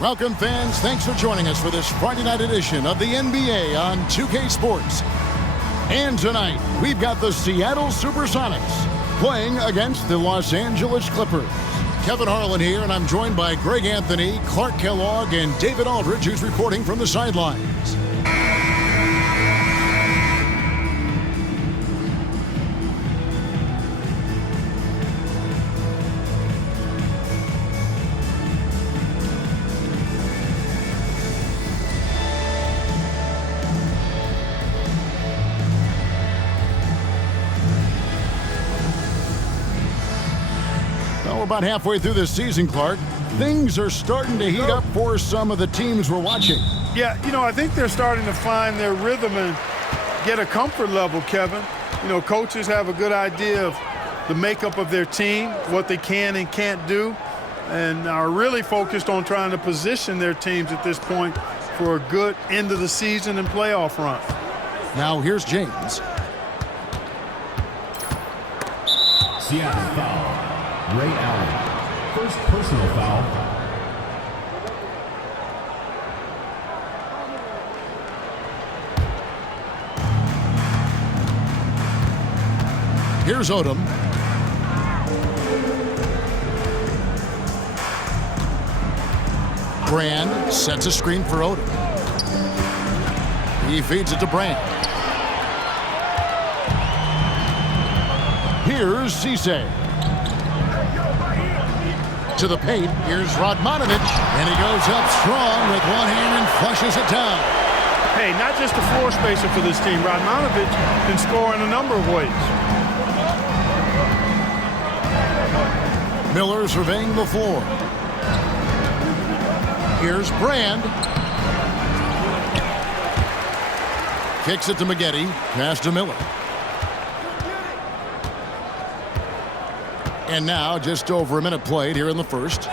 Welcome, fans. Thanks for joining us for this Friday night edition of the NBA on 2K Sports. And tonight, we've got the Seattle SuperSonics playing against the Los Angeles Clippers. Kevin Harlan here, and I'm joined by Greg Anthony, Clark Kellogg, and David Aldridge, who's reporting from the sidelines. We're about halfway through this season, Clark. Things are starting to heat up for some of the teams we're watching. Yeah, I think they're starting to find their rhythm and get a comfort level, Kevin. Coaches have a good idea of the makeup of their team, what they can and can't do, and are really focused on trying to position their teams at this point for a good end of the season and playoff run. Now here's James. Seattle foul. Ray Allen, first personal foul. Here's Odom. Brand sets a screen for Odom. He feeds it to Brand. Here's Cisse. To the paint, here's Radmanovic, and he goes up strong with one hand and flushes it down. Hey, not just a floor spacer for this team. Radmanovic can score in a number of ways. Miller surveying the floor. Here's Brand. Kicks it to Maggette, pass to Miller. And now, just over a minute played here in the first.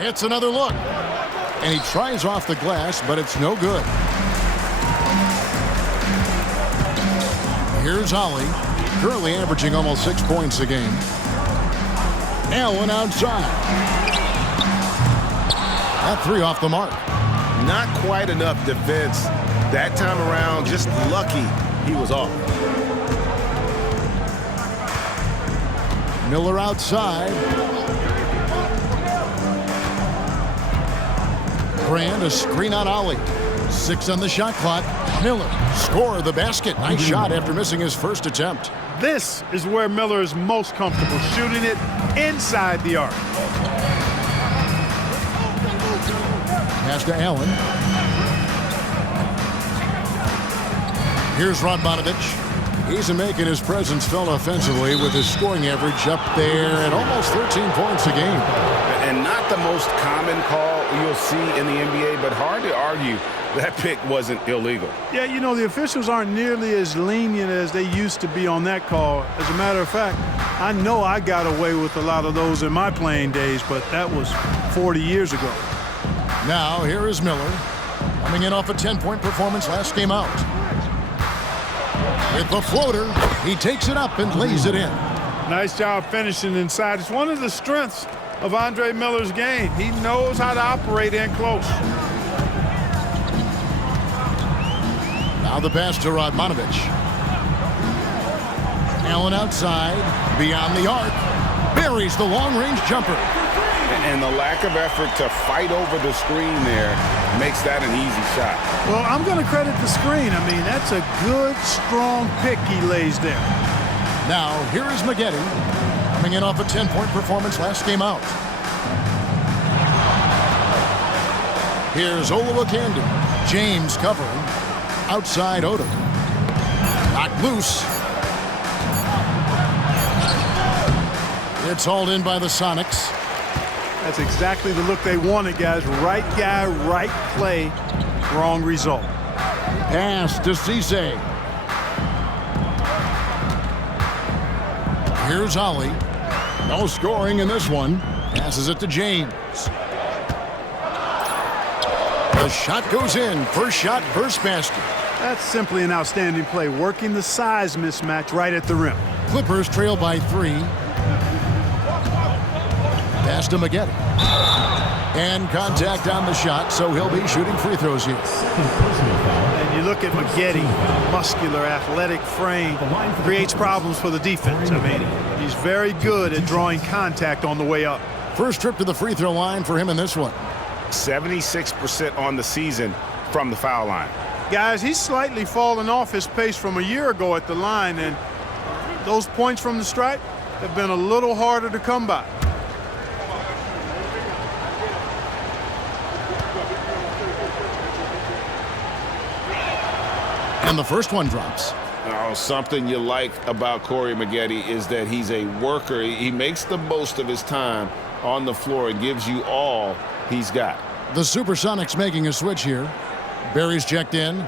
It's another look. And he tries off the glass, but it's no good. Here's Ollie, currently averaging almost 6 points a game. Allen outside. That three off the mark. Not quite enough defense that time around, just lucky. He was off. Miller outside. Brand, a screen on Ollie. 6 on the shot clock. Miller, score the basket. Nice shot after missing his first attempt. This is where Miller is most comfortable, shooting it inside the arc. Pass to Allen. Here's Radmanovic. He's making his presence felt offensively with his scoring average up there at almost 13 points a game. And not the most common call you'll see in the NBA, but hard to argue that pick wasn't illegal. Yeah, the officials aren't nearly as lenient as they used to be on that call. As a matter of fact, I know I got away with a lot of those in my playing days, but that was 40 years ago. Now, here is Miller, coming in off a 10-point performance last game out. With the floater, he takes it up and lays it in. Nice job finishing inside. It's one of the strengths of Andre Miller's game. He knows how to operate in close. Now the pass to Radmanovic. Allen outside, beyond the arc. Buries the long-range jumper. And the lack of effort to fight over the screen there makes that an easy shot. Well, I'm going to credit the screen. I mean, that's a good, strong pick he lays there. Now, here is Maggette, coming in off a 10-point performance last game out. Here's Olowokandi. James covering. Outside Odom. Knocked loose. It's hauled in by the Sonics. That's exactly the look they wanted, guys. Right guy, right play, wrong result. Pass to Cisse. Here's Ollie. No scoring in this one. Passes it to James. The shot goes in. First shot, first basket. That's simply an outstanding play, working the size mismatch right at the rim. Clippers trail by 3. Pass to Maggette. And contact on the shot, so he'll be shooting free throws here. And you look at Maggette, muscular, athletic frame, creates problems for the defense. I mean, he's very good at drawing contact on the way up. First trip to the free throw line for him in this one. 76% on the season from the foul line. Guys, he's slightly fallen off his pace from a year ago at the line, and those points from the stripe have been a little harder to come by. And the first one drops. Oh, something you like about Corey Maggette is that he's a worker. He makes the most of his time on the floor and gives you all he's got. The SuperSonics making a switch here. Barry's checked in.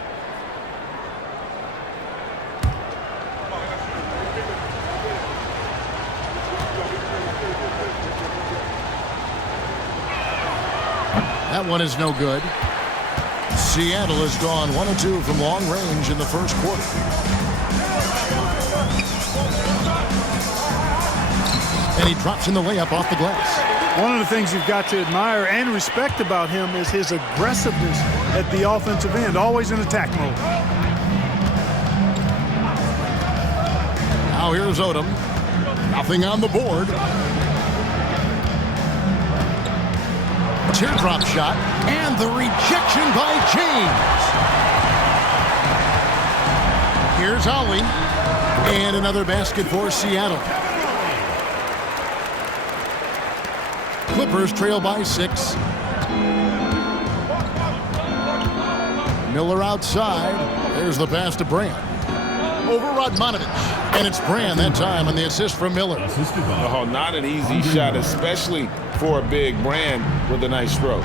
That one is no good. Seattle has gone 1 of 2 from long range in the first quarter. And he drops in the layup off the glass. One of the things you've got to admire and respect about him is his aggressiveness at the offensive end, always in attack mode. Now here's Odom. Nothing on the board. Teardrop shot, and the rejection by James. Here's Ollie, and another basket for Seattle. Clippers trail by 6. Miller outside. There's the pass to Brand. Over Radmanovic. And it's Brand that time on the assist from Miller. Oh, not an easy shot, especially for a big Brand with a nice stroke.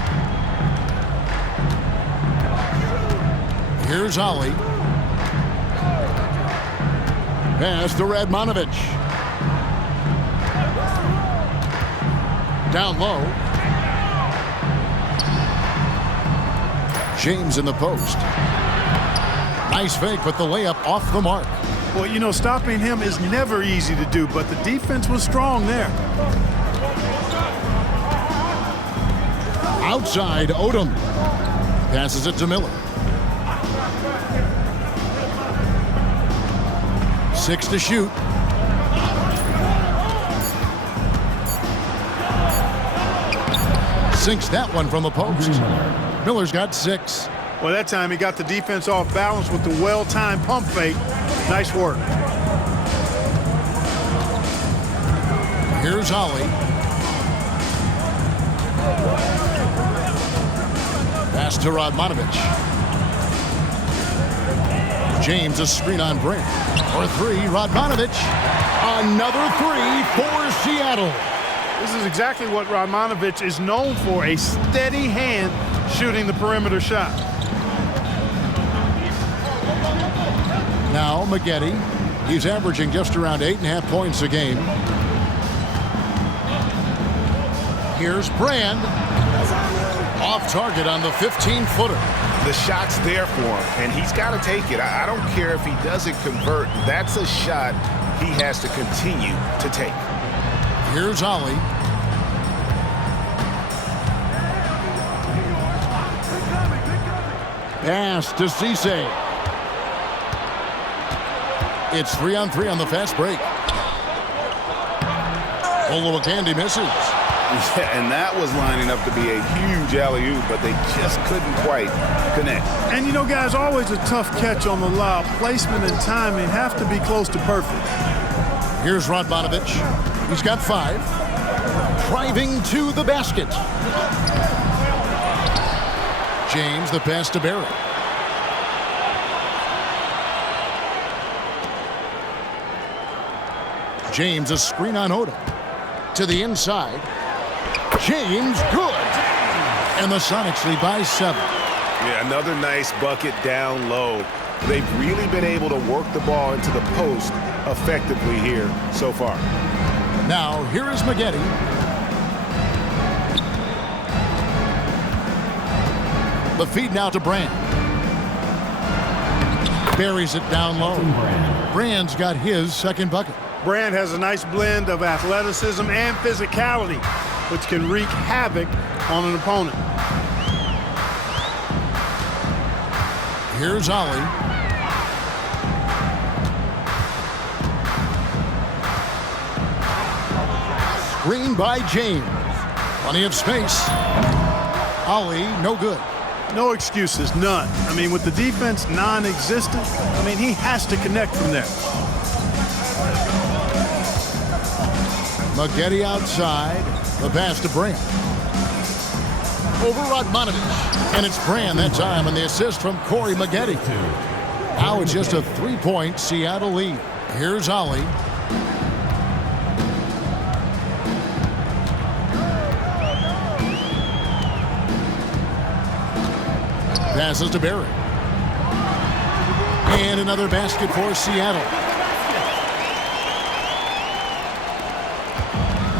Here's Ollie. Pass to Radmanovic. Down low. James in the post. Nice fake, but the layup off the mark. Well, you know, stopping him is never easy to do, but the defense was strong there. Outside, Odom. Passes it to Miller. 6 to shoot. Sinks that one from the post. Miller's got 6. Well, that time he got the defense off balance with the well-timed pump fake. Nice work. Here's Ollie. Pass to Radmanovic. James a screen on Brand. For 3, Radmanovic. Another 3 for Seattle. This is exactly what Radmanovic is known for, a steady hand shooting the perimeter shot. Now Maggette. He's averaging just around 8.5 points a game. Here's Brand. Off target on the 15-footer. The shot's there for him, and he's got to take it. I don't care if he doesn't convert. That's a shot he has to continue to take. Here's Ollie. Pass to Cisse. It's 3-on-3 on the fast break. Olowokandi misses. Yeah, and that was lining up to be a huge alley-oop, but they just couldn't quite connect. And, you know, guys, always a tough catch on the lob. Placement and timing have to be close to perfect. Here's Radmanovic. He's got 5. Driving to the basket. James, the pass to Barry. James, a screen on Odom. To the inside. James, good. And the Sonics lead by 7. Yeah, another nice bucket down low. They've really been able to work the ball into the post effectively here so far. Now, here is Maggette. The feed now to Brand. Buries it down low. Brand's got his second bucket. Brand has a nice blend of athleticism and physicality. which can wreak havoc on an opponent. Here's Ollie. Screen by James. Plenty of space. Ollie, no good. No excuses, none. I mean, with the defense non-existent, I mean, he has to connect from there. Maggette outside. The pass to Brand. Over Radmanovich. And it's Brand that time, and the assist from Corey Maggette. Now it's just a 3-point Seattle lead. Here's Ollie. Passes to Barry. And another basket for Seattle.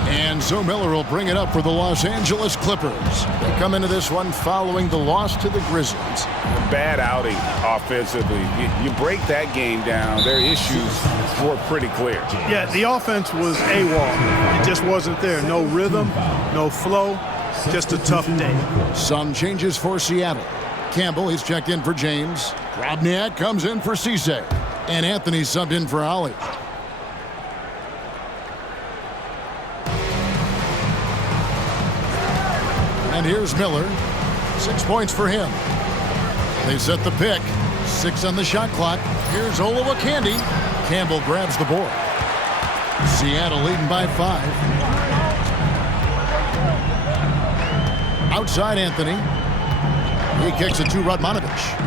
And so Miller will bring it up for the Los Angeles Clippers. They come into this one following the loss to the Grizzlies. Bad outing offensively. You break that game down, their issues were pretty clear. Yeah, the offense was AWOL. It just wasn't there. No rhythm, no flow, just a tough day. Some changes for Seattle. Campbell, he's checked in for James. Robniak comes in for Cisse. And Anthony subbed in for Ollie. And here's Miller. 6 points for him. They set the pick. 6 on the shot clock. Here's Olowokandi. Campbell grabs the board. Seattle leading by 5. Outside Anthony. He kicks it to Radmanovich.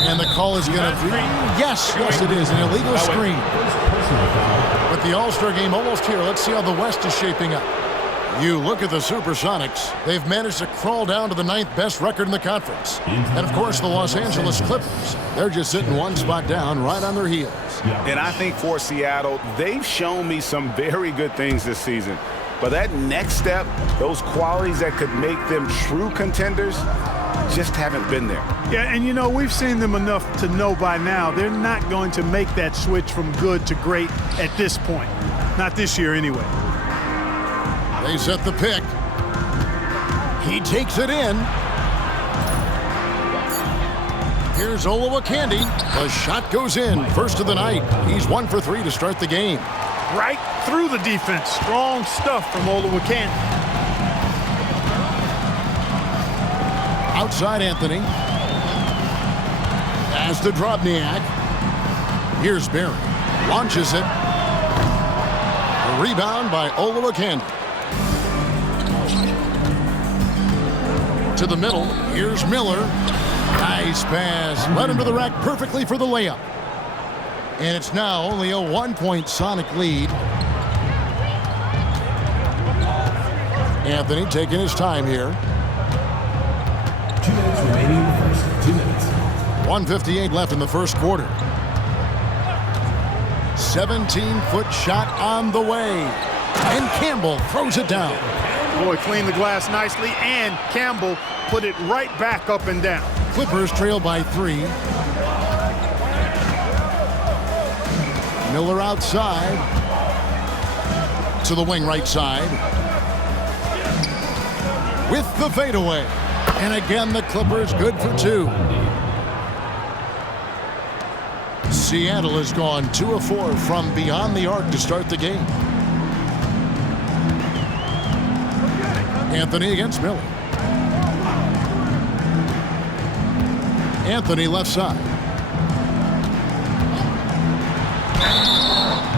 And the call is going to be... Yes, it is. An illegal screen. But the All-Star game almost here. Let's see how the West is shaping up. You look at the SuperSonics. They've managed to crawl down to the 9th best record in the conference. And, of course, the Los Angeles Clippers. They're just sitting one spot down right on their heels. And I think for Seattle, they've shown me some very good things this season. But that next step, those qualities that could make them true contenders, just haven't been there. Yeah, and you know, we've seen them enough to know by now they're not going to make that switch from good to great at this point. Not this year anyway. They set the pick. He takes it in. Here's Olowokandi. The shot goes in. First of the night. He's 1 for 3 to start the game. Right through the defense. Strong stuff from Olowokandi. Outside Anthony. Pass to Drobniak. Here's Barry. Launches it. A rebound by Olowokandi. To the middle. Here's Miller. Nice pass. Led him to the rack perfectly for the layup. And it's now only a 1-point Sonic lead. Anthony taking his time here. 2 minutes remaining in the first. 2 minutes. 1:58 left in the first quarter. 17-foot shot on the way. And Campbell throws it down. Boy, cleaned the glass nicely, and Campbell put it right back up and down. Clippers trail by 3. Miller outside. To the wing right side. With the fadeaway. And again, the Clippers good for 2. Seattle has gone 2 of 4 from beyond the arc to start the game. Anthony against Miller. Anthony left side.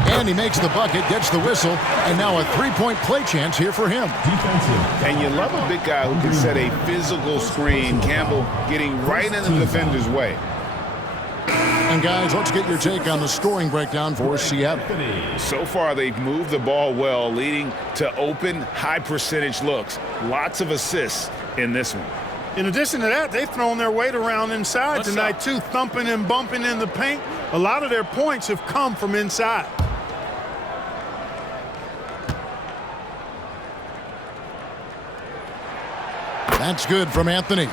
And he makes the bucket, gets the whistle, and now a 3-point play chance here for him. Defensive. And you love a big guy who can set a physical screen. Campbell getting right in the defender's way. And guys, let's get your take on the scoring breakdown for Seattle. So far, they've moved the ball well, leading to open, high-percentage looks. Lots of assists in this one. In addition to that, they've thrown their weight around inside tonight, too, thumping and bumping in the paint. A lot of their points have come from inside. That's good from Anthony.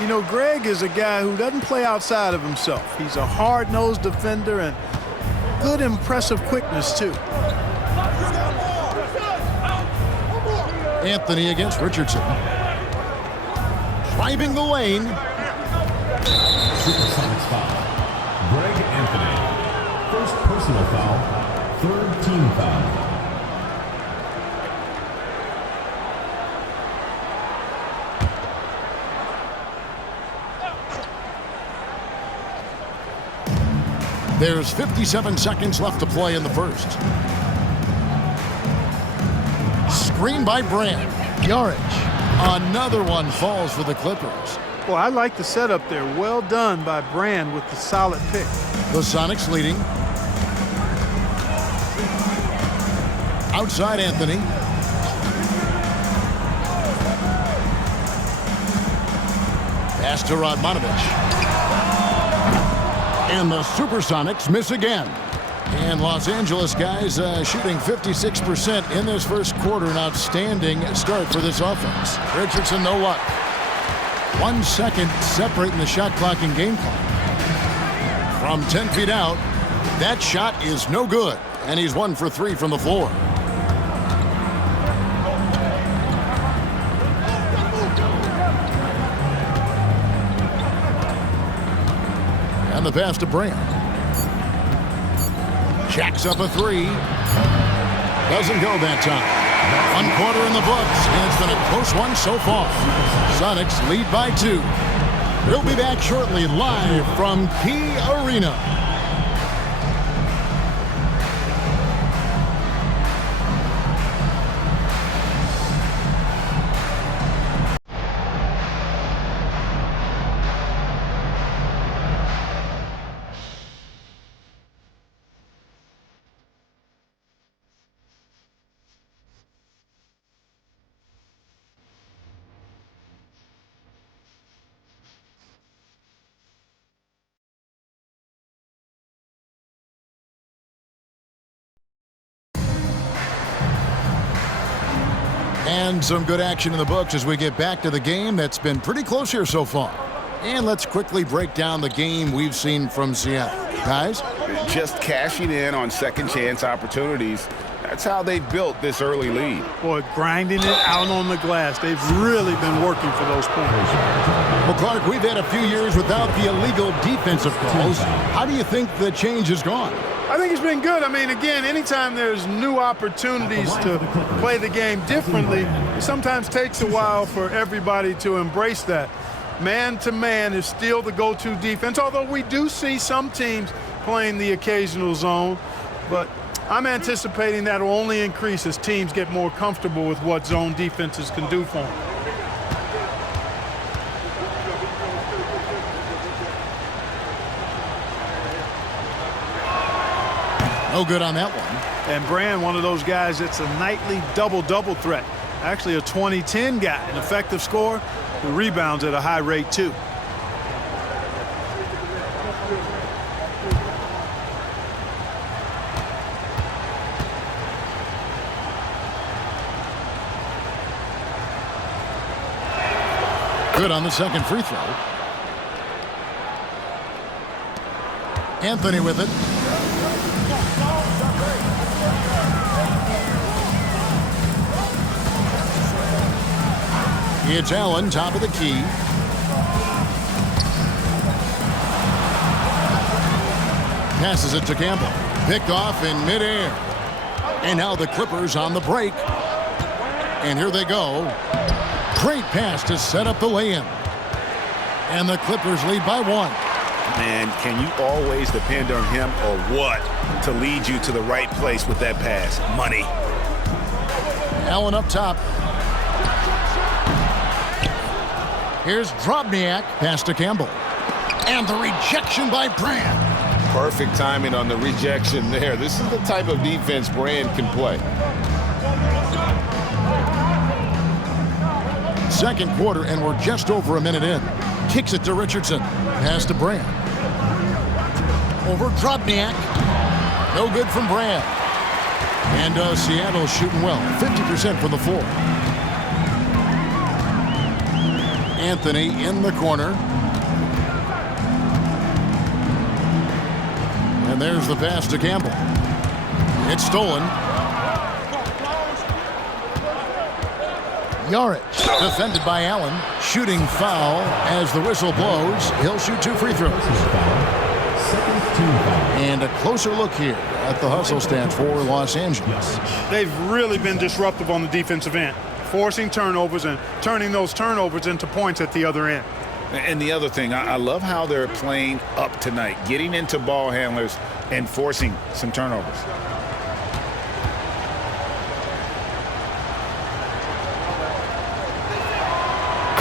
You know, Greg is a guy who doesn't play outside of himself. He's a hard-nosed defender and good, impressive quickness, too. Anthony against Richardson. Driving the lane. SuperSonics foul. Greg Anthony. First personal foul. Third team foul. There's 57 seconds left to play in the first. Screen by Brand. Yarich. Another one falls for the Clippers. Well, I like the setup there. Well done by Brand with the solid pick. The Sonics leading. Outside Anthony. Pass to Radmanovich. And the SuperSonics miss again. And Los Angeles guys shooting 56% in this first quarter. An outstanding start for this offense. Richardson, no luck. 1 second separating the shot clock and game clock. From 10 feet out, that shot is no good. And he's 1 for 3 from the floor. And the pass to Brand. Jacks up a 3. Doesn't go that time. 1 quarter in the books, and it's been a close one so far. Sonics lead by 2. We'll be back shortly live from Key Arena. And some good action in the books as we get back to the game that's been pretty close here so far. And let's quickly break down the game we've seen from Seattle. Guys? Just cashing in on second chance opportunities. That's how they built this early lead. Boy, grinding it out on the glass. They've really been working for those points. Well, Clark, we've had a few years without the illegal defensive calls. How do you think the change has gone? I think it's been good. I mean, again, anytime there's new opportunities to play the game differently, it sometimes takes a while for everybody to embrace that. Man-to-man is still the go-to defense, although we do see some teams playing the occasional zone. But I'm anticipating that will only increase as teams get more comfortable with what zone defenses can do for them. No good on that one. And Brand, one of those guys that's a nightly double-double threat. Actually a 20-10 guy, an effective scorer who rebounds at a high rate too. Good on the second free throw. Anthony with it. It's Allen, top of the key. Passes it to Campbell. Picked off in midair. And now the Clippers on the break. And here they go. Great pass to set up the lay-in. And the Clippers lead by 1. Man, can you always depend on him or what to lead you to the right place with that pass? Money. Allen up top. Here's Drobniak. Pass to Campbell. And the rejection by Brand. Perfect timing on the rejection there. This is the type of defense Brand can play. Second quarter, and we're just over a minute in. Kicks it to Richardson. Pass to Brand. Over Drobniak. No good from Brand. And Seattle shooting well. 50% from the floor. Anthony in the corner. And there's the pass to Campbell. It's stolen. Yarich, defended by Allen. Shooting foul as the whistle blows. He'll shoot 2 free throws. And a closer look here at the hustle stance for Los Angeles. They've really been disruptive on the defensive end, forcing turnovers and turning those turnovers into points at the other end. And the other thing, I love how they're playing up tonight, getting into ball handlers and forcing some turnovers.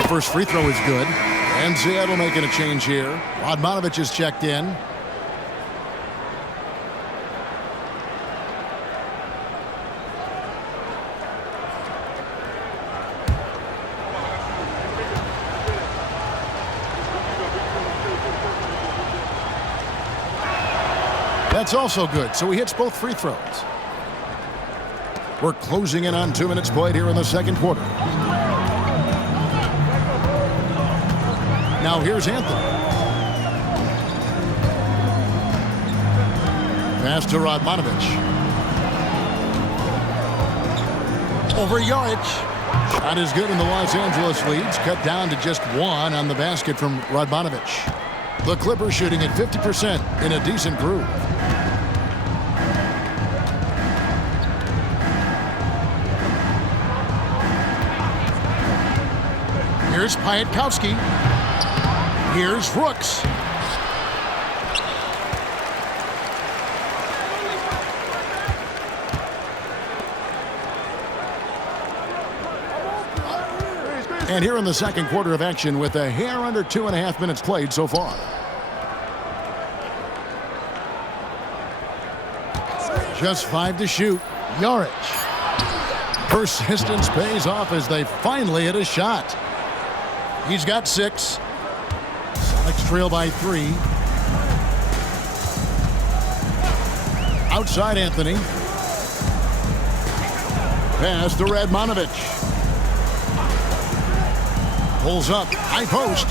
The first free throw is good. And Seattle making a change here. Radmanovich is checked in. That's also good, so he hits both free throws. We're closing in on 2 minutes played here in the second quarter. Now here's Anthony. Pass to Radmanovich. Over Yarich. Shot is good, and the Los Angeles leads cut down to just 1 on the basket from Radmanovich. The Clippers shooting at 50% in a decent groove. Here's Piatkowski. Here's Brooks. And here in the second quarter of action with a hair under 2.5 minutes played so far. Just 5 to shoot. Yarich. Persistence pays off as they finally hit a shot. He's got 6. Sonics trail by 3. Outside Anthony. Pass to Radmanovich. Pulls up. High post.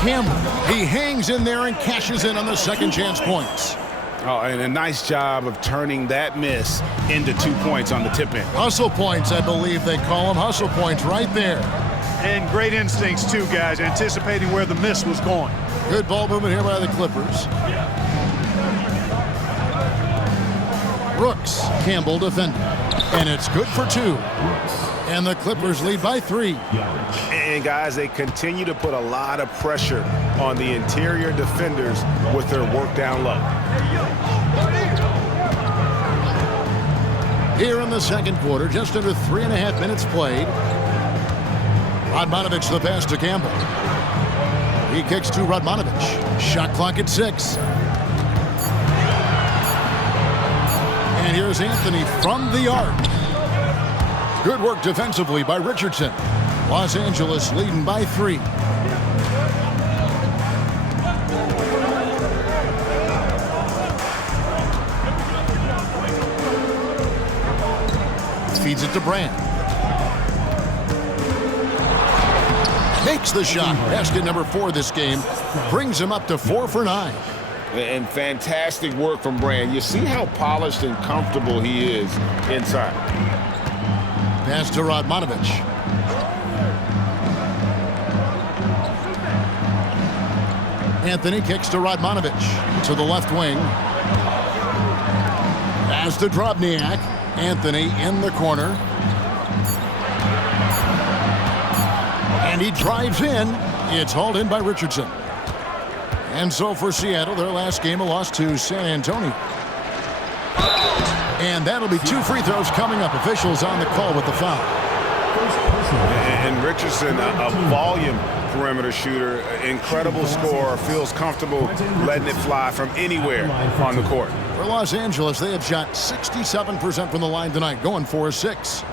Campbell. He hangs in there and cashes in on the second chance points. Oh, and a nice job of turning that miss into 2 points on the tip in. Hustle points, I believe they call them. Hustle points right there. And great instincts, too, guys, anticipating where the miss was going. Good ball movement here by the Clippers. Brooks, Campbell defending. And it's good for 2. And the Clippers lead by 3. And, guys, they continue to put a lot of pressure on the interior defenders with their work down low. Here in the second quarter, just under 3.5 minutes played. Radmanovich the pass to Campbell. He kicks to Radmanovich. Shot clock at 6. And here's Anthony from the arc. Good work defensively by Richardson. Los Angeles leading by 3. Feeds it to Brand. Makes the shot. Basket number 4 this game. Brings him up to 4 for 9. And fantastic work from Brand. You see how polished and comfortable he is inside. Pass to Radmanovich. Anthony kicks to Radmanovich. To the left wing. Pass to Drobniak. Anthony in the corner. And he drives in. It's hauled in by Richardson. And so for Seattle, their last game, a loss to San Antonio. And that'll be 2 free throws coming up. Officials on the call with the foul. And Richardson, a volume perimeter shooter, incredible scorer, feels comfortable letting it fly from anywhere on the court. For Los Angeles, they have shot 67% from the line tonight, going 4-6.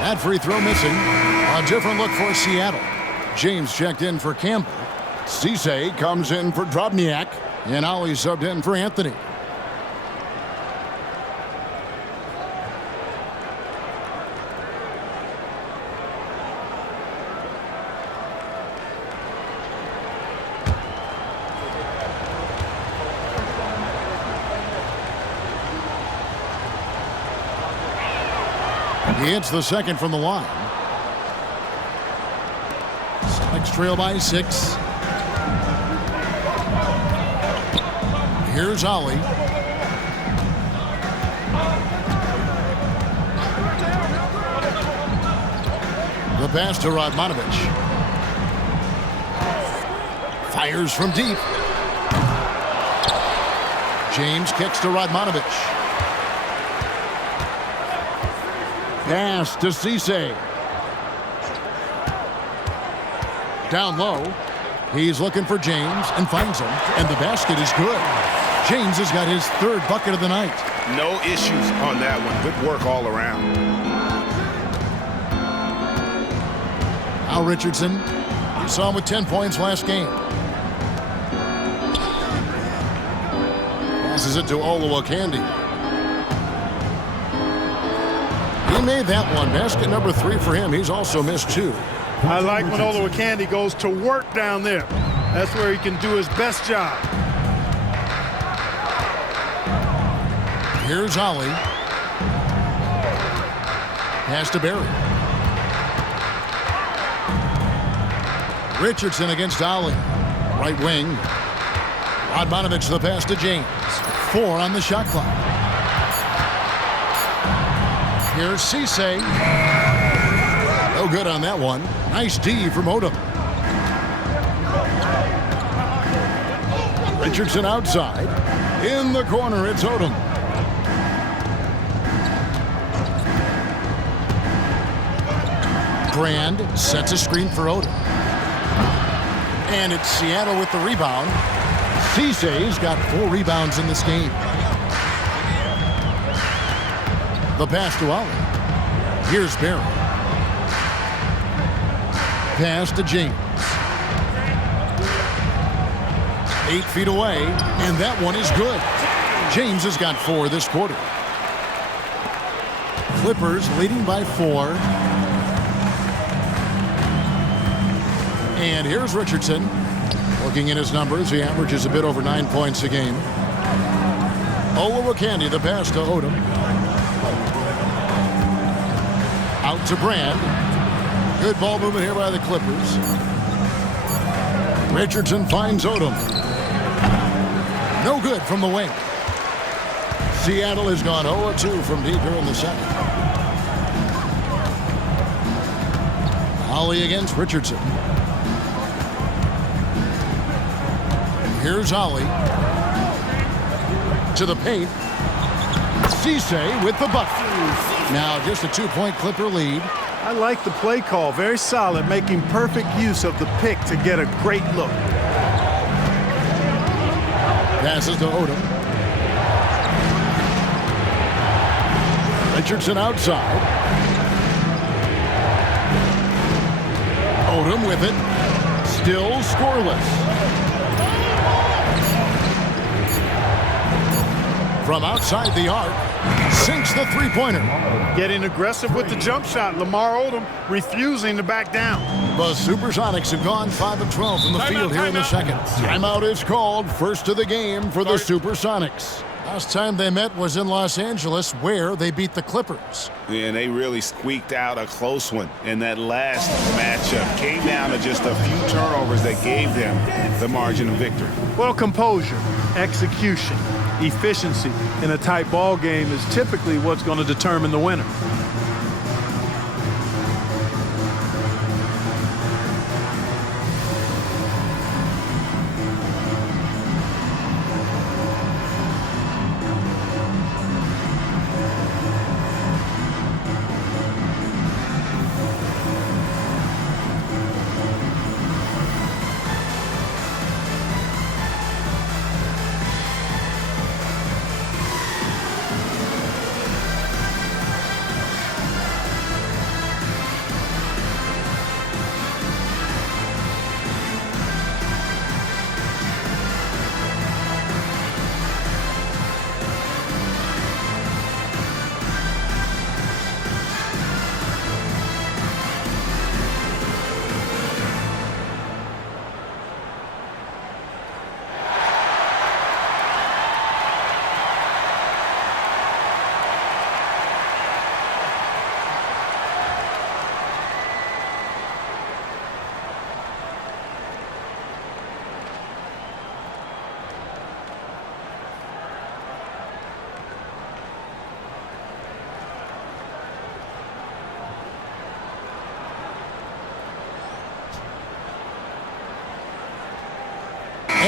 That free throw missing. A different look for Seattle. James checked in for Campbell. Cisse comes in for Drobniak. And Ali subbed in for Anthony. He hits the second from the line. Sonics trail by 6. Here's Ollie. The pass to Radmanovich. Fires from deep. James kicks to Radmanovich. Pass to Cisse. Down low. He's looking for James and finds him. And the basket is good. James has got his third bucket of the night. No issues on that one. Good work all around. Al Richardson. You saw him with 10 points last game. Passes it to Olowokandi. He made that one. Basket number 3 for him. He's also missed 2. I like when Olowokandi goes to work down there. That's where he can do his best job. Here's Ollie. Pass to Barry. Richardson against Ollie. Right wing. Radmanovich the pass to James. 4 on the shot clock. Here's Cisse. No good on that one. Nice D from Odom. Richardson outside. In the corner, it's Odom. Brand sets a screen for Odom. And it's Seattle with the rebound. Cisse's got 4 rebounds in this game. The pass to Ollie. Here's Barry. Pass to James. 8 feet away, and that one is good. James has got 4 this quarter. Clippers leading by 4. And here's Richardson. Looking at his numbers, he averages a bit over 9 points a game. Olowokandi, the pass to Odom. Out to Brand. Good ball movement here by the Clippers. Richardson finds Odom. No good from the wing. Seattle has gone 0-2 from deep here in the second. Ollie against Richardson. Here's Ollie. To the paint. Cisse with the bucket. Now just a 2-point Clipper lead. I like the play call. Very solid, making perfect use of the pick to get a great look. Passes to Odom. Richardson outside. Odom with it. Still scoreless. From outside the arc, sinks the three-pointer. Getting aggressive with the jump shot. Lamar Odom refusing to back down. The SuperSonics have gone 5 of 12 from the field here in the second. Timeout is called. First of the game for the SuperSonics. Last time they met was in Los Angeles, where they beat the Clippers. And they really squeaked out a close one in that last matchup. Came down to just a few turnovers that gave them the margin of victory. Well, composure, execution, efficiency in a tight ball game is typically what's going to determine the winner.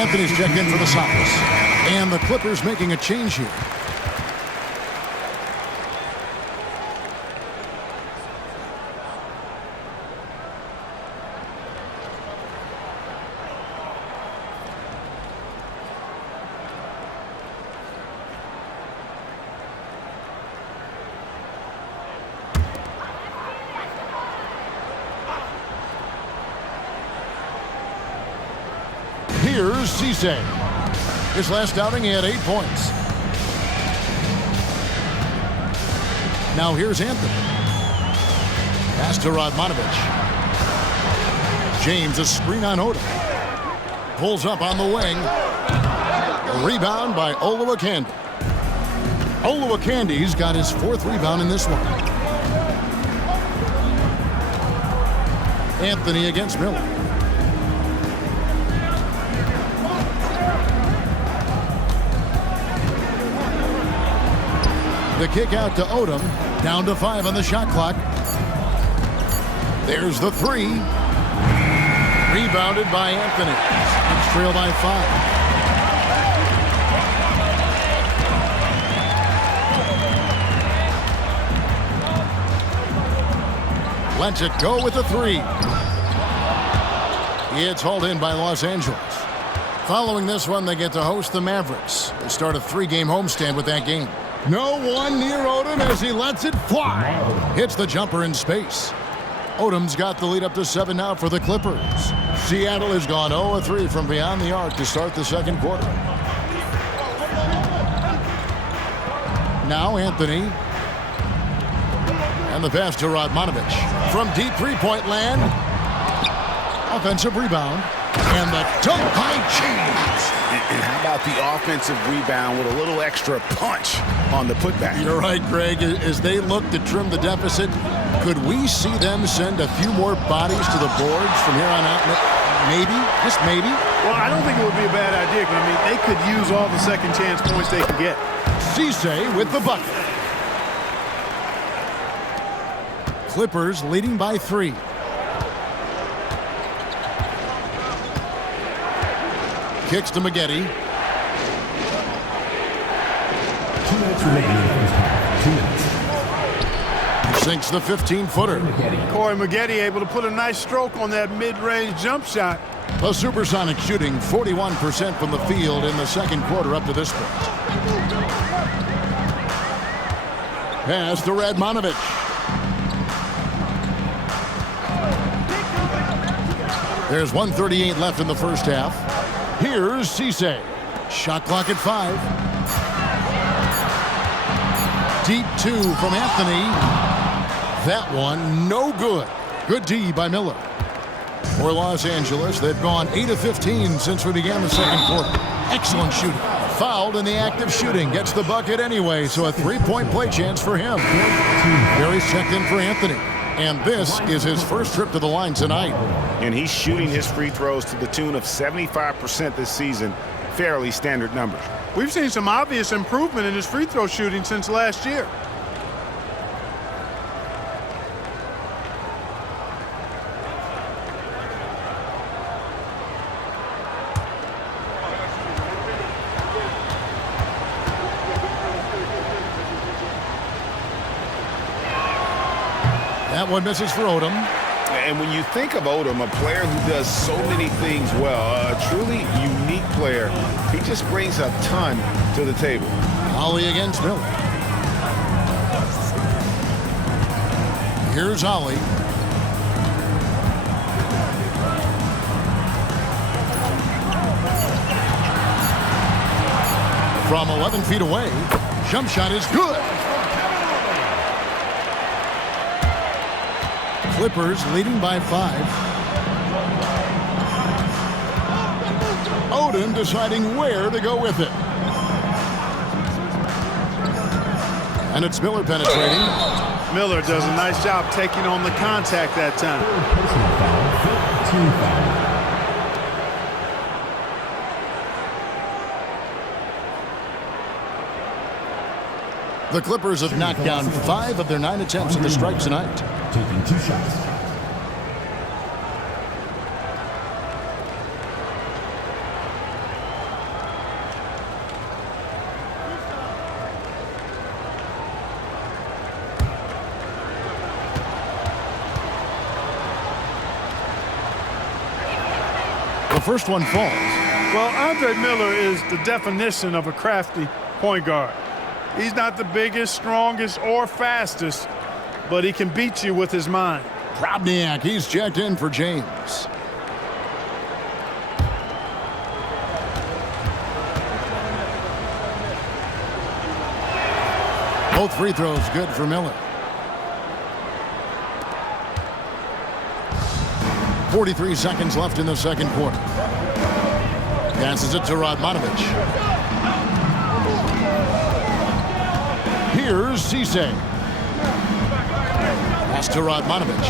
Anthony's checked in for the Sonics. And the Clippers making a change here. Here's Cisse. His last outing, he had 8 points. Now here's Anthony. Pass to Radmanovic. James, a screen on Odom. Pulls up on the wing. A rebound by Olowokandi. Olowokandi's got his 4th rebound in this one. Anthony against Miller. The kick out to Odom. Down to 5 on the shot clock. There's the 3. Rebounded by Anthony. It's trailed by 5. Lets it go with the 3. It's hauled in by Los Angeles. Following this one, they get to host the Mavericks. They start a 3-game homestand with that game. No one near Odom as he lets it fly. Hits the jumper in space. Odom's got the lead up to 7 now for the Clippers. Seattle has gone 0-3 from beyond the arc to start the second quarter. Now Anthony. And the pass to Radmanovic. From deep three-point land. Offensive rebound. And the dunk by James. And how about the offensive rebound with a little extra punch on the putback? You're right, Greg. As they look to trim the deficit, could we see them send a few more bodies to the boards from here on out? Maybe, just maybe. Well, I don't think it would be a bad idea. I mean, they could use all the second chance points they can get. Cisse with the bucket. Clippers leading by 3. Kicks to Maggette. 2 minutes remaining in the first half. 2 minutes. Sinks the 15-footer. Corey Maggette able to put a nice stroke on that mid-range jump shot. The SuperSonics shooting 41% from the field in the second quarter up to this point. Pass to Radmanovic. There's 1:38 left in the first half. Here's Cisse. Shot clock at 5. Deep 2 from Anthony. That one no good. Good D by Miller. For Los Angeles, they've gone 8 of 15 since we began the second quarter. Excellent shooting. Fouled in the act of shooting. Gets the bucket anyway, so a 3-point play chance for him. Gary's checked in for Anthony. And this is his first trip to the line tonight. And he's shooting his free throws to the tune of 75% this season. Fairly standard numbers. We've seen some obvious improvement in his free throw shooting since last year. That one misses for Odom. And when you think of Odom, a player who does so many things well, a truly unique player, he just brings a ton to the table. Ollie against Miller. Here's Ollie. From 11 feet away, jump shot is good. Clippers leading by 5. Odom deciding where to go with it. And it's Miller penetrating. Miller does a nice job taking on the contact that time. Personal foul, 15 foul. The Clippers have knocked down 5 of their 9 attempts at the strike tonight. Taking 2 shots. first one falls. Well, Andre Miller is the definition of a crafty point guard. He's not the biggest, strongest, or fastest, but he can beat you with his mind. Probniak, he's checked in for James. Both free throws good for Miller. 43 seconds left in the second quarter. Passes it to Radmanovic. Here's Cisse. Pass to Radmanovic.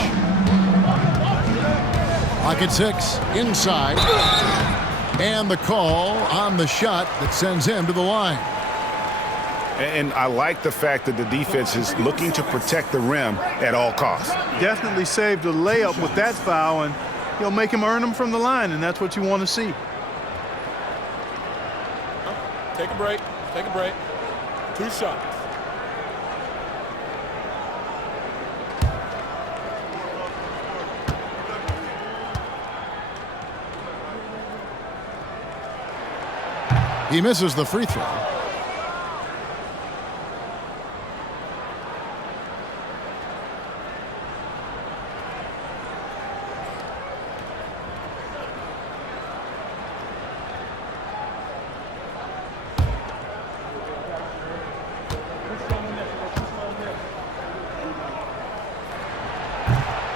Pocket 6 inside. And the call on the shot that sends him to the line. And I like the fact that the defense is looking to protect the rim at all costs. Definitely saved a layup with that foul, and he'll make him earn them from the line, and that's what you want to see. Take a break. Take a break. 2 shots. He misses the free throw.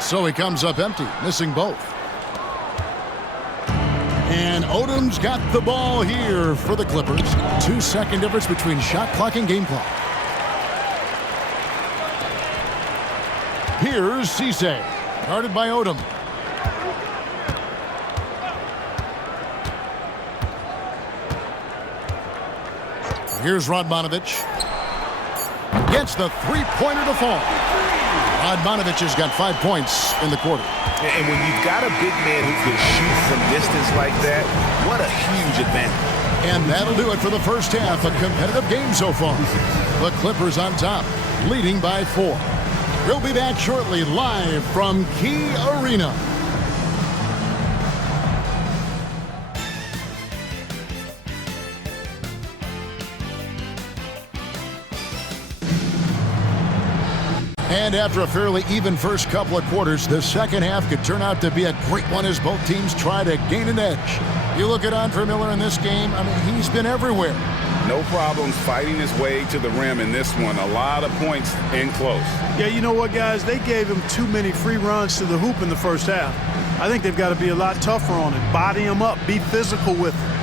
So he comes up empty, missing both. And Odom's got the ball here for the Clippers. 2-second difference between shot clock and game clock. Here's Cisse, guarded by Odom. Here's Radmanovic. Gets the three-pointer to fall. Radmanovic has got 5 points in the quarter. And when you've got a big man who can shoot from distance like that, what a huge advantage. And that'll do it for the first half. A competitive game so far. The Clippers on top, leading by 4. We'll be back shortly live from Key Arena. And after a fairly even first couple of quarters, the second half could turn out to be a great one as both teams try to gain an edge. You look at Andre Miller in this game, I mean, he's been everywhere. No problems fighting his way to the rim in this one. A lot of points in close. Yeah, you know what, guys? They gave him too many free runs to the hoop in the first half. I think they've got to be a lot tougher on it. Body him up. Be physical with him.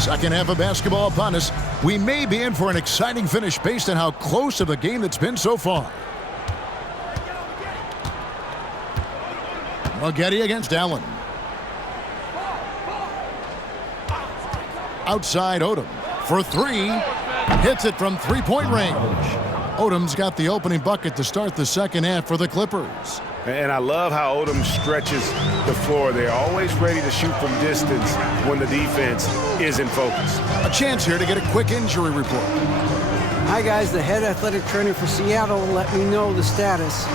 Second half of basketball upon us. We may be in for an exciting finish based on how close of a game it's been so far. Maggette against Allen. Outside Odom for 3. Hits it from three-point range. Odom's got the opening bucket to start the second half for the Clippers. And I love how Odom stretches the floor. They're always ready to shoot from distance when the defense is in focus. A chance here to get a quick injury report. Hi, guys. The head athletic trainer for Seattle let me know the status.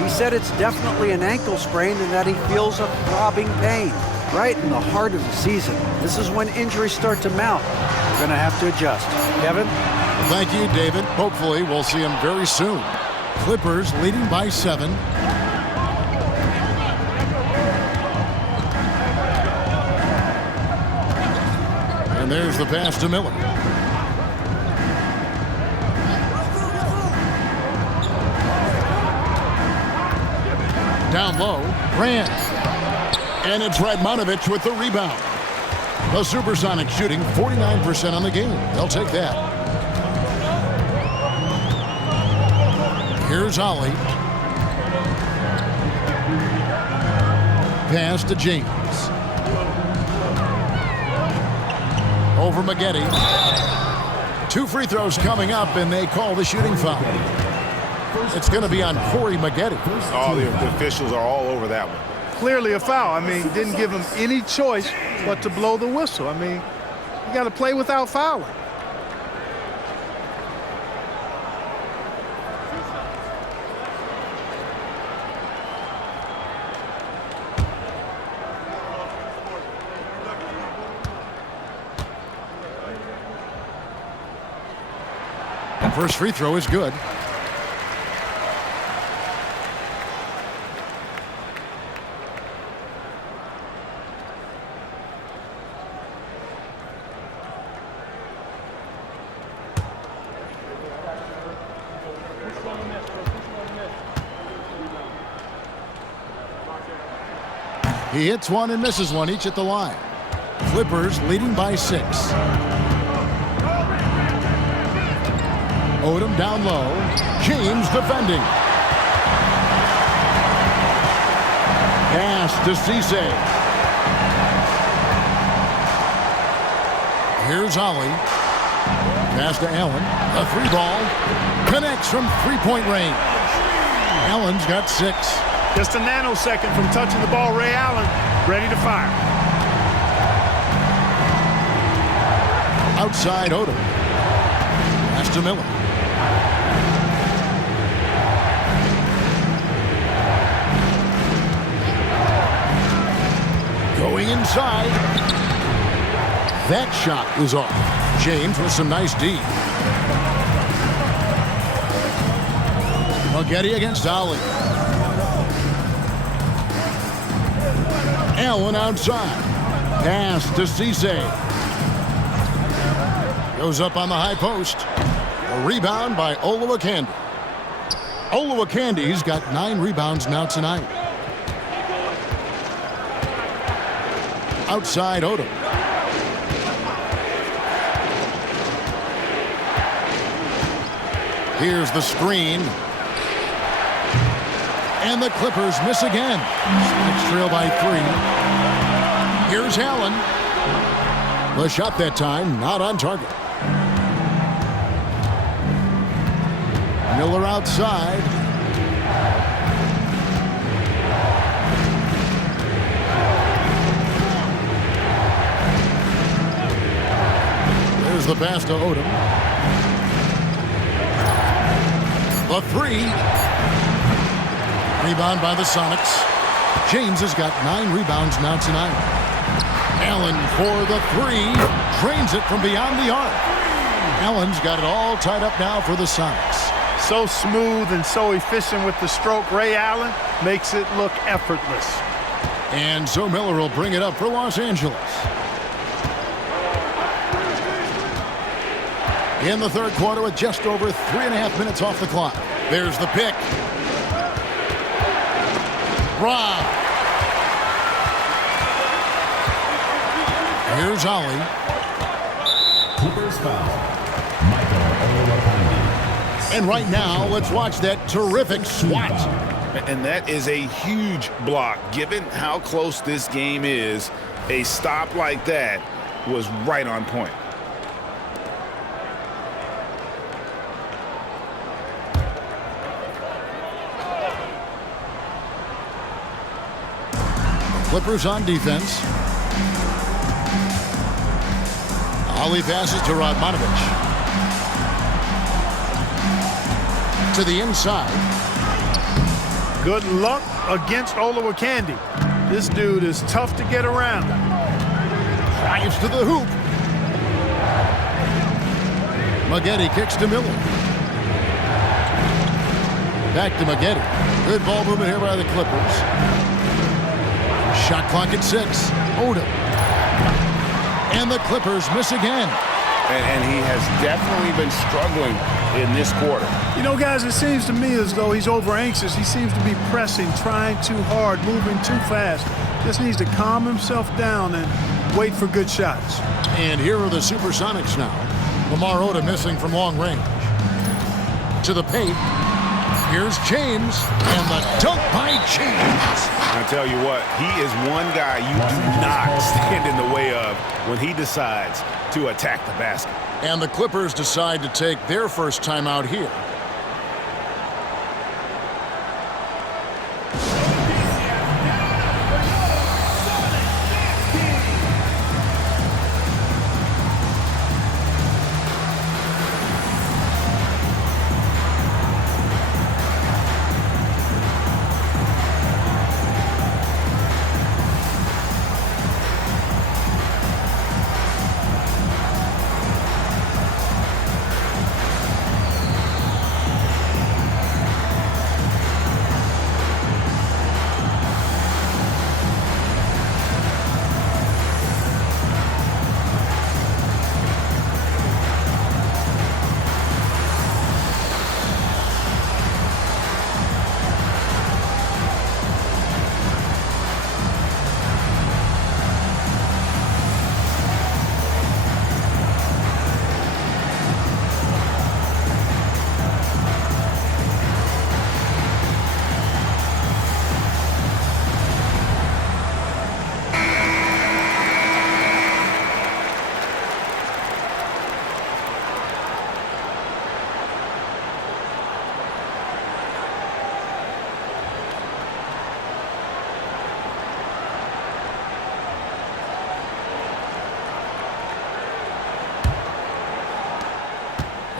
He said it's definitely an ankle sprain and that he feels a throbbing pain right in the heart of the season. This is when injuries start to mount. We're going to have to adjust. Kevin? Thank you, David. Hopefully, we'll see him very soon. Clippers leading by 7. And there's the pass to Miller. Down low, Grant. And it's Radmanovic with the rebound. The SuperSonics shooting 49% on the game. They'll take that. Here's Ollie. Pass to James. Over Maggette. 2 free throws coming up, and they call the shooting foul. It's going to be on Corey Maggette. Oh, the officials are all over that one. Clearly a foul. I mean, didn't give him any choice but to blow the whistle. I mean, you got to play without fouling. First free throw is good. He hits one and misses one, each at the line. Clippers leading by 6. Odom down low. James defending. Pass to Cisse. Here's Ollie. Pass to Allen. A 3-ball. Connects from 3-point range. Allen's got 6. Just a nanosecond from touching the ball. Ray Allen ready to fire. Outside Odom. Pass to Miller. Going inside. That shot is off. James with some nice D. Maggette against Ollie. Allen outside. Pass to Cisse. Goes up on the high post. A rebound by Olowokandi. Olowokandi's got 9 rebounds now tonight. Outside Odom. Here's the screen. And the Clippers miss again. Sonics trail by 3. Here's Allen. The shot that time, not on target. Miller outside. There's the pass to Odom. The 3. Rebound by the Sonics. James has got 9 rebounds now tonight. Allen for the 3. Drains it from beyond the arc. Allen's got it all tied up now for the Sonics. So smooth and so efficient with the stroke. Ray Allen makes it look effortless. And so Miller will bring it up for Los Angeles. In the third quarter with just over 3.5 minutes off the clock. There's the pick. Rob. Here's Ollie. Clippers foul. Michael Olowokandi. And right now, let's watch that terrific swat. And that is a huge block. Given how close this game is, a stop like that was right on point. Clippers on defense. Ollie passes to Radmanovic. To the inside. Good luck against Olowokandi. This dude is tough to get around. Drives to the hoop. Maggette kicks to Miller. Back to Maggette. Good ball movement here by the Clippers. Shot clock at 6. Odom. And the Clippers miss again. And he has definitely been struggling in this quarter. You know, guys, it seems to me as though he's over anxious. He seems to be pressing, trying too hard, moving too fast. Just needs to calm himself down and wait for good shots. And here are the SuperSonics now. Lamar Odom missing from long range. To the paint. Here's James. And the dunk by James. I tell you what, he is one guy you do not stand in the way of when he decides to attack the basket. And the Clippers decide to take their first time out here.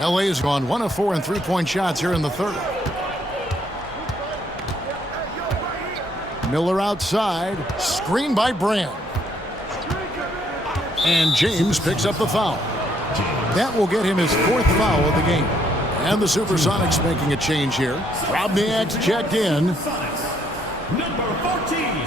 LA has gone 1 of 4 in three-point shots here in the third. Miller outside, screened by Brand. And James picks up the foul. That will get him his 4th foul of the game. And the SuperSonics making a change here. Robniak's checked in. Number 14,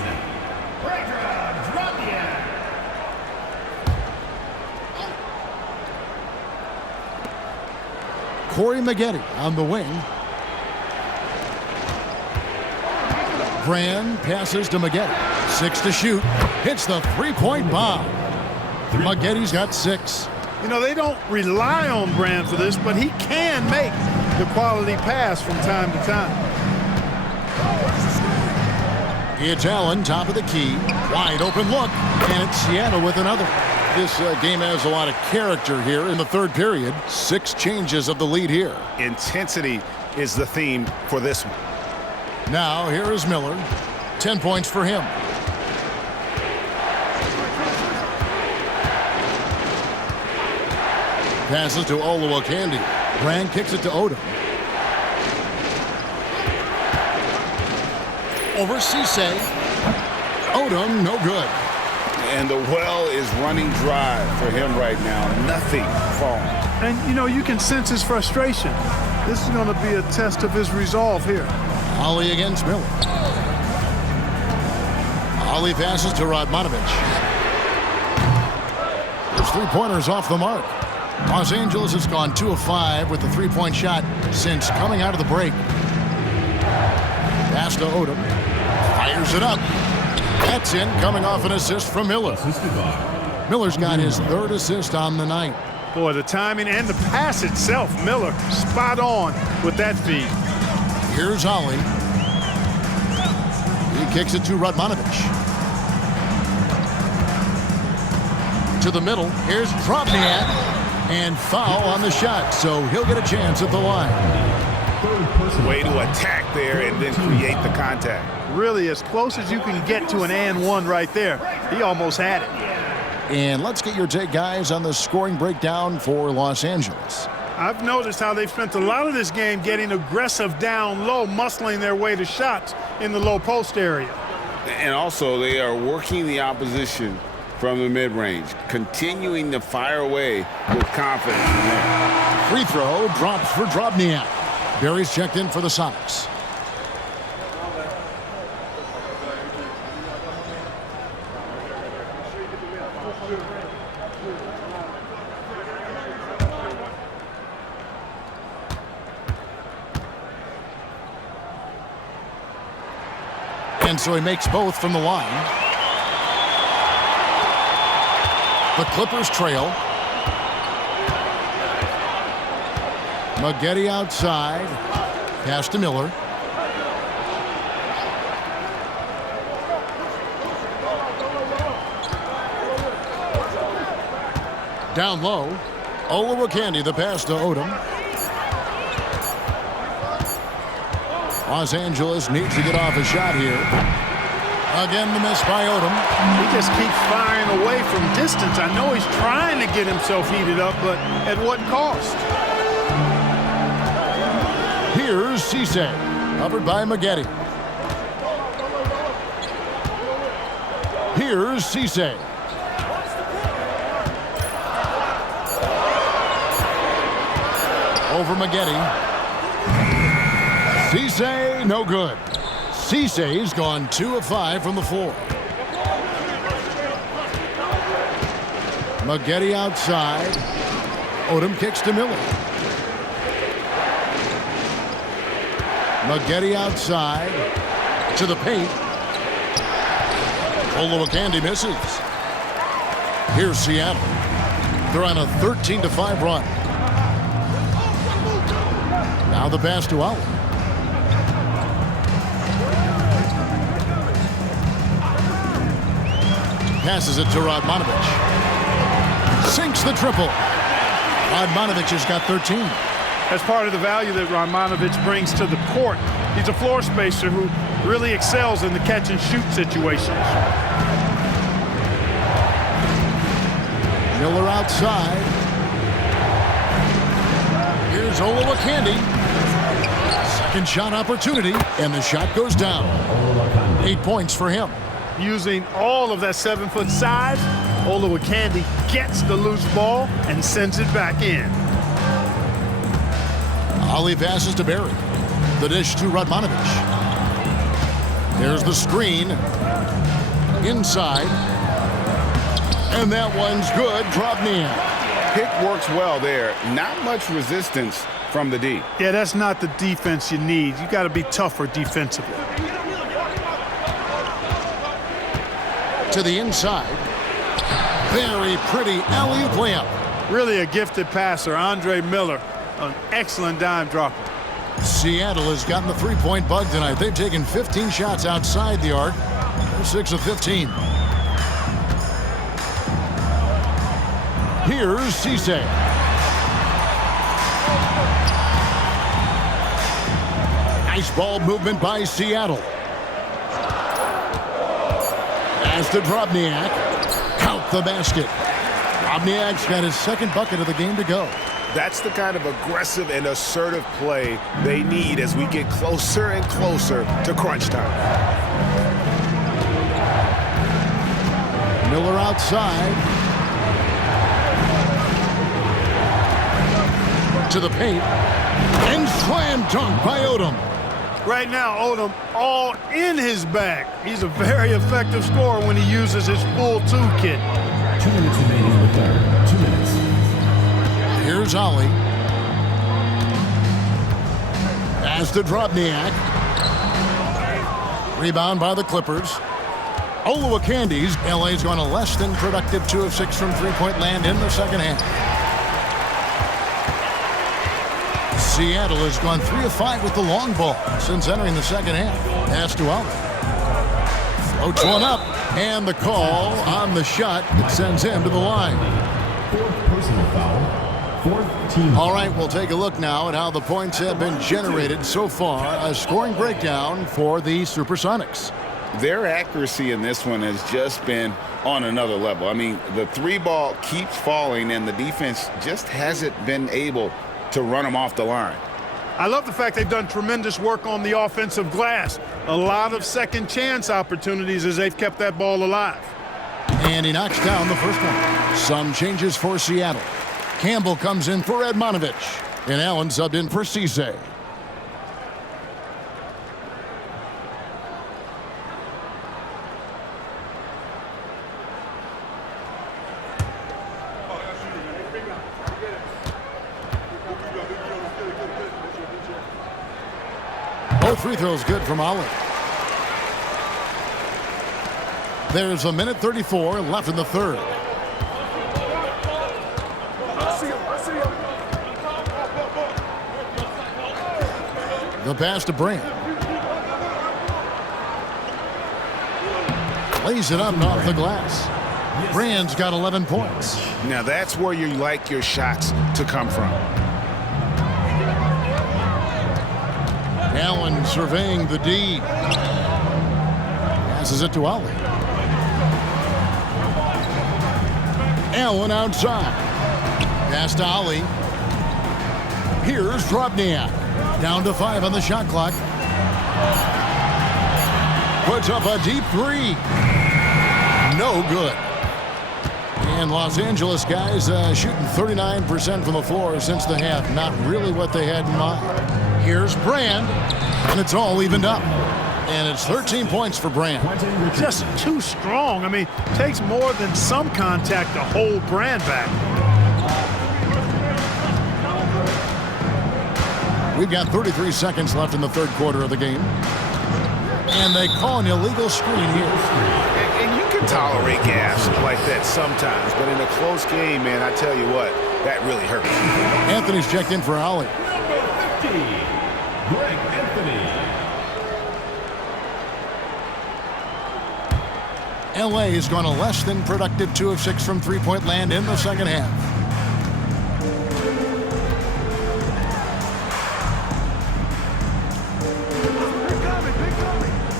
Corey Maggette on the wing. Brand passes to Maggette. 6 to shoot. Hits the three-point bomb. Maggette's got 6. You know, they don't rely on Brand for this, but he can make the quality pass from time to time. It's Allen, top of the key. Wide open look. And it's Seattle with another. This game has a lot of character here in the third period. 6 changes of the lead here. Intensity is the theme for this one. Now here is Miller. 10 points for him. Passes to Olowokandi. Brand kicks it to Odom. Over Cisse. Odom, no good. And the well is running dry for him right now. Nothing falling. And, you know, you can sense his frustration. This is going to be a test of his resolve here. Ollie against Miller. Ollie passes to Radmanovic. His three-pointers off the mark. Los Angeles has gone 2 of 5 with the three-point shot since coming out of the break. Pass to Odom. Fires it up. That's in, coming off an assist from Miller. Miller's got his 3rd assist on the night. Boy, the timing and the pass itself, Miller, spot on with that feed. Here's Ollie. He kicks it to Radmanovic. To the middle. Here's Drobniak. And foul on the shot, so he'll get a chance at the line. Way to attack there and then create the contact. Really, as close as you can get to an and one right there. He almost had it. And let's get your take, guys, on the scoring breakdown for Los Angeles. I've noticed how they've spent a lot of this game getting aggressive down low, muscling their way to shots in the low post area. And also, they are working the opposition from the mid-range, continuing to fire away with confidence. Free throw drops for Drobniak. Barry's checked in for the Sonics. And so he makes both from the line. The Clippers trail. Maggette outside. Pass to Miller. Down low. Olowokandi, the pass to Odom. Los Angeles needs to get off a shot here. Again, the miss by Odom. He just keeps firing away from distance. I know he's trying to get himself heated up, but at what cost? Here's Cisse, covered by Maggette. Here's Cisse. Over Maggette. Cisse, no good. Cisse's gone 2 of 5 from the floor. Maggette outside. Odom kicks to Miller. Maggette outside to the paint. Olowokandi misses. Here's Seattle. They're on a 13-5 run. Now the pass to Allen. Passes it to Radmanovic. Sinks the triple. Radmanovic has got 13. As part of the value that Radmanovic brings to the court, he's a floor spacer who really excels in the catch-and-shoot situations. Miller outside. Here's Olowokandi. Second shot opportunity, and the shot goes down. 8 points for him. Using all of that 7-foot size, Olowokandi gets the loose ball and sends it back in. Ali passes to Barry. The dish to Radmanovic. There's the screen. Inside. And that one's good. Drobniak. Pick works well there. Not much resistance from the D. Yeah, that's not the defense you need. You got to be tougher defensively. To the inside. Very pretty alley-oop layup. Really a gifted passer, Andre Miller. An excellent dime dropper. Seattle has gotten the three-point bug tonight. They've taken 15 shots outside the arc. They're 6 of 15. Here's Cisse. Nice ball movement by Seattle. As to Drobniak. Count the basket. Drobniak's got his second bucket of the game to go. That's the kind of aggressive and assertive play they need as we get closer and closer to crunch time. Miller outside. To the paint. And slam dunk by Odom. Right now, Odom all in his bag. He's a very effective scorer when he uses his full toolkit. 2 minutes remaining in the third. 2 minutes. Here's Ollie. As to Drobniak. Rebound by the Clippers. Olowokandi's. LA's gone a less than productive 2 of 6 from three-point land in the second half. Seattle has gone 3 of 5 with the long ball since entering the second half. Pass to Ollie. Floats one up. And the call on the shot that sends him to the line. 4th personal foul. 4th team. All right, we'll take a look now at how the points have been generated so far. A scoring breakdown for the SuperSonics. Their accuracy in this one has just been on another level. I mean, the three ball keeps falling, and the defense just hasn't been able to run them off the line. I love the fact they've done tremendous work on the offensive glass. A lot of second chance opportunities as they've kept that ball alive. And he knocks down the first one. Some changes for Seattle. Campbell comes in for Radmanovic. And Allen subbed in for Cisse. Both free throws good from Ollie. There's a minute 34 left in the third. The pass to Brand. Lays it up and off the glass. Brand's got 11 points. Now that's where you like your shots to come from. Allen surveying the D. Passes it to Ollie. Allen outside. Pass to Ollie. Here's Drobniak. Down to 5 on the shot clock. Puts up a deep three. No good. And Los Angeles guys shooting 39% from the floor since the half. Not really what they had in mind. Here's Brand. And it's all evened up. And it's 13 points for Brand. Just too strong. I mean, takes more than some contact to hold Brand back. We've got 33 seconds left in the third quarter of the game. And they call an illegal screen here. And you can tolerate gas like that sometimes, but in a close game, man, I tell you what, that really hurts. Anthony's checked in for Ollie. Number 50, Greg Anthony. LA has gone a less than productive 2 of 6 from three-point land in the second half.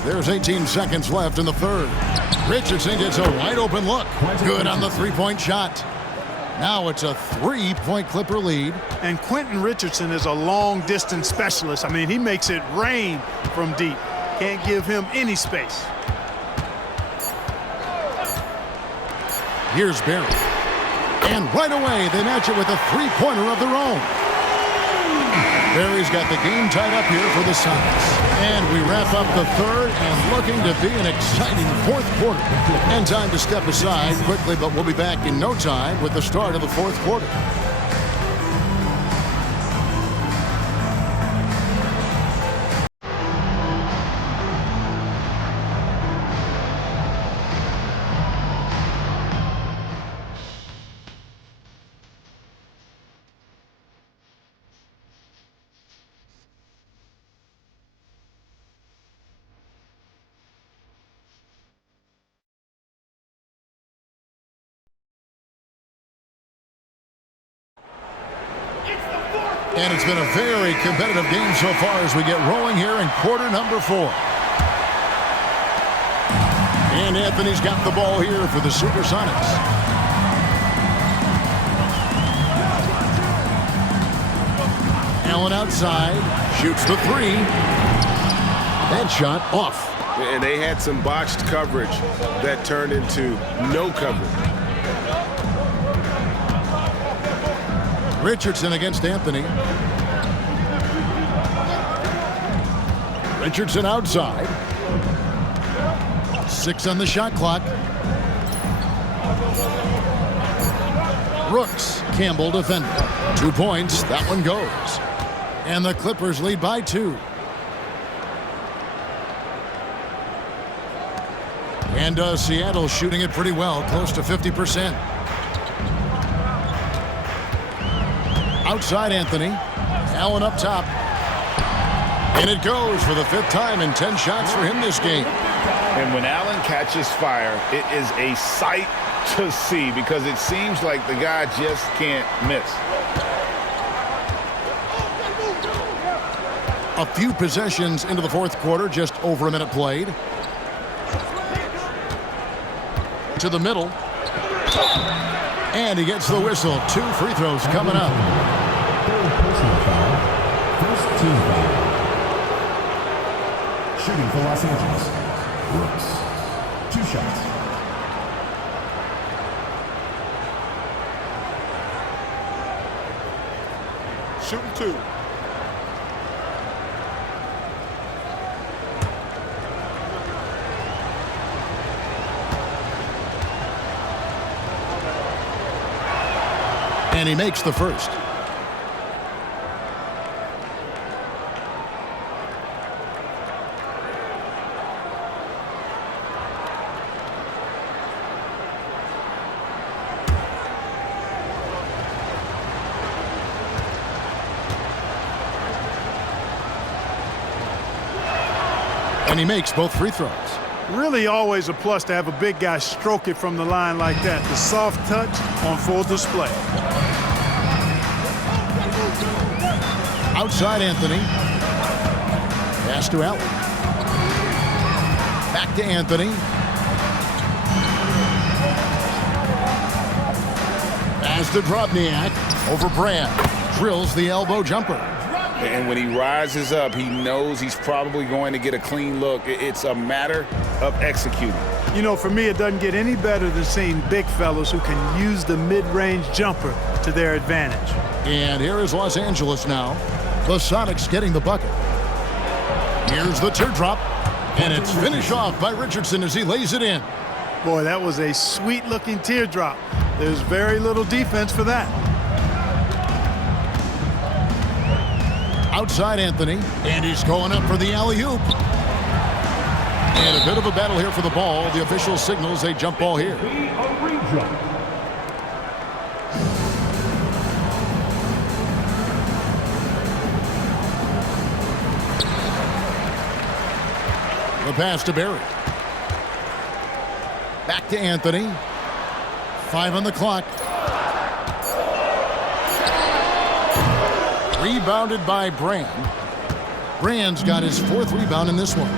There's 18 seconds left in the third. Richardson gets a wide open look. Good on the three-point shot. Now it's a 3-point Clipper lead. And Quentin Richardson is a long-distance specialist. I mean, he makes it rain from deep. Can't give him any space. Here's Barry. And right away, they match it with a three-pointer of their own. Barry's got the game tied up here for the Sonics. And we wrap up the third and looking to be an exciting fourth quarter. And time to step aside quickly, but we'll be back in no time with the start of the fourth quarter. And it's been a very competitive game so far as we get rolling here in quarter number 4. And Anthony's got the ball here for the SuperSonics. Allen outside, shoots the 3. That shot off. And they had some botched coverage that turned into no coverage. Richardson against Anthony. Richardson outside. 6 on the shot clock. Brooks, Campbell defender. 2 points, that one goes. And the Clippers lead by 2. And Seattle shooting it pretty well, close to 50%. Outside Anthony. Allen up top. And it goes for the 5th time in 10 shots for him this game. And when Allen catches fire, it is a sight to see because it seems like the guy just can't miss. A few possessions into the fourth quarter, just over a minute played. To the middle. And he gets the whistle. 2 free throws coming up. Third personal foul. First team foul. Shooting for Los Angeles. Brooks. 2 shots. Shooting 2. And he makes the first. And he makes both free throws. Really always a plus to have a big guy stroke it from the line like that. The soft touch on full display. Outside Anthony. Pass to Allen. Back to Anthony. Pass to Drobniak. Over Brand. Drills the elbow jumper. And when he rises up, he knows he's probably going to get a clean look. It's a matter of executing. You know, for me, it doesn't get any better than seeing big fellas who can use the mid-range jumper to their advantage. And here is Los Angeles now. The Sonics getting the bucket. Here's the teardrop. And it's finished off by Richardson as he lays it in. Boy, that was a sweet-looking teardrop. There's very little defense for that. Outside Anthony, and he's going up for the alley-oop. And a bit of a battle here for the ball. The official signals a jump ball here. The pass to Barry. Back to Anthony. 5 on the clock. Rebounded by Brand. Brand's got his 4th rebound in this one.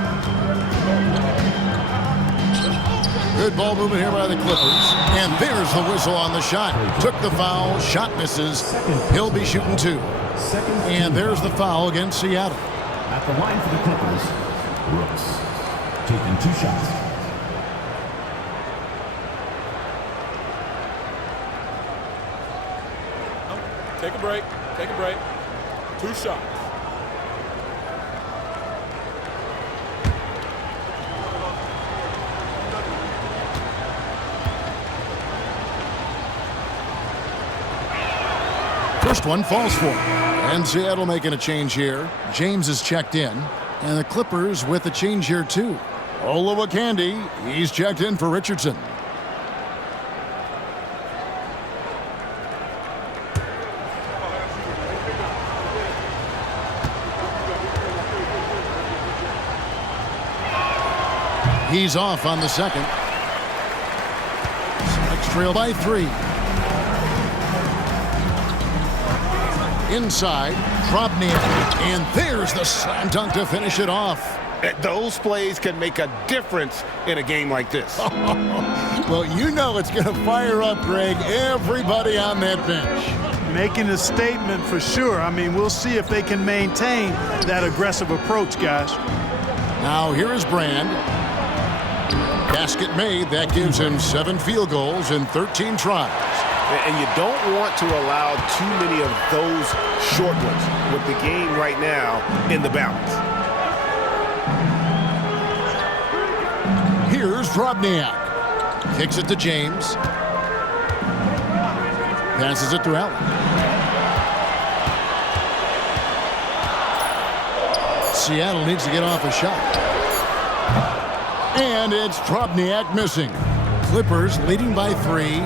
Good ball movement here by the Clippers. And there's the whistle on the shot. Took the foul. Shot misses. He'll be shooting 2. And there's the foul against Seattle. At the line for the Clippers, Brooks. Taking 2 shots. Take a break. Take a break. 2 shots. First one falls for him. And Seattle making a change here. James is checked in. And the Clippers with a change here too. Olowokandi, he's checked in for Richardson. He's off on the second. Sonics trail by 3. Inside, Drobniak, and there's the slam dunk to finish it off. Those plays can make a difference in a game like this. Well, you know it's going to fire up, Greg, everybody on that bench. Making a statement for sure. I mean, we'll see if they can maintain that aggressive approach, guys. Now here is Brand. Basket made. That gives him 7 field goals in 13 tries. And you don't want to allow too many of those short ones with the game right now in the balance. Here's Drobniak. Kicks it to James. Passes it to Allen. Seattle needs to get off a shot. And it's Drobniak missing. Clippers leading by 3.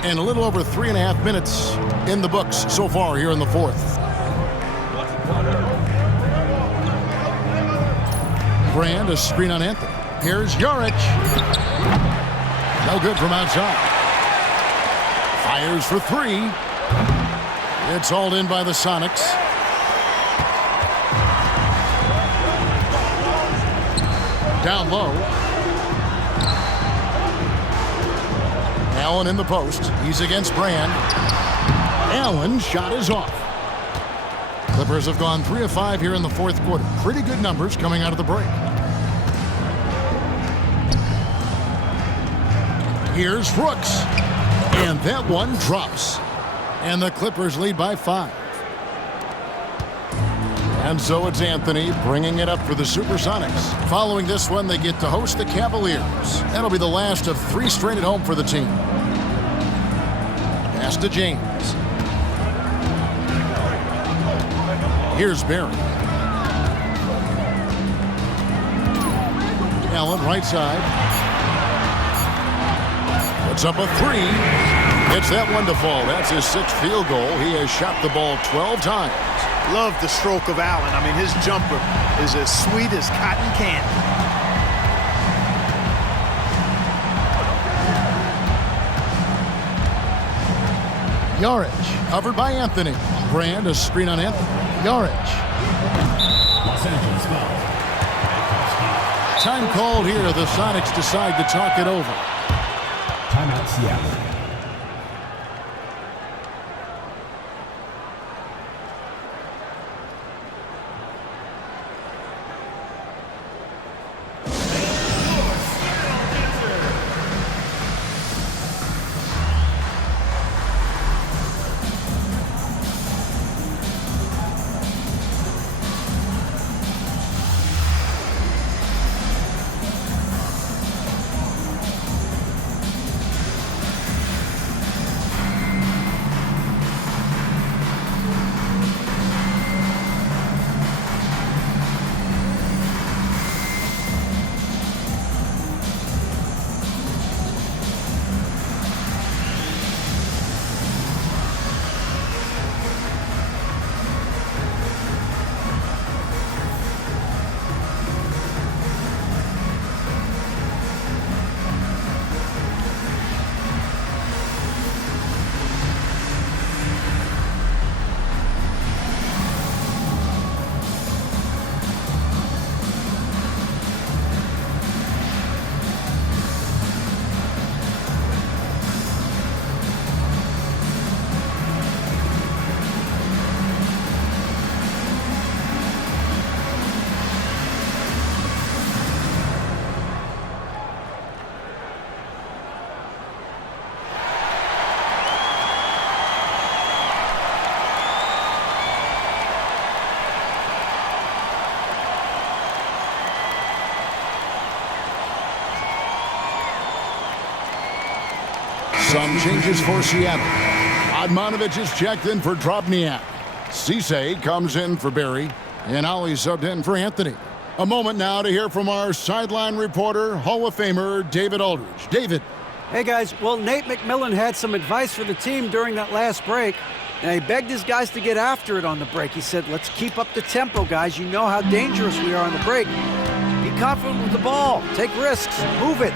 And a little over 3.5 minutes in the books so far here in the 4th. Brand, a screen on Anthony. Here's Jaric. No good from outside. Fires for 3. It's hauled in by the Sonics. Down low. Allen in the post. He's against Brand. Allen's shot is off. Clippers have gone 3 of 5 here in the 4th quarter. Pretty good numbers coming out of the break. Here's Brooks. And that one drops. And the Clippers lead by 5. And so it's Anthony bringing it up for the SuperSonics. Following this one, they get to host the Cavaliers. That'll be the last of 3 straight at home for the team. Pass to James. Here's Barry. Allen, right side. Puts up a 3. Gets that one to fall. That's his 6th field goal. He has shot the ball 12 times. Love the stroke of Allen. I mean, his jumper is as sweet as cotton candy. Jaric, covered by Anthony. Brand, a screen on Anthony. Jaric. Los Angeles foul. Time called here. The Sonics decide to talk it over. Timeout Seattle. Some changes for Seattle. Admonovich is checked in for Drobniak. Cisse comes in for Barry. And Ollie subbed in for Anthony. A moment now to hear from our sideline reporter, Hall of Famer David Aldridge. David. Hey, guys. Well, Nate McMillan had some advice for the team during that last break. And he begged his guys to get after it on the break. He said, let's keep up the tempo, guys. You know how dangerous we are on the break. Be confident with the ball. Take risks. Move it,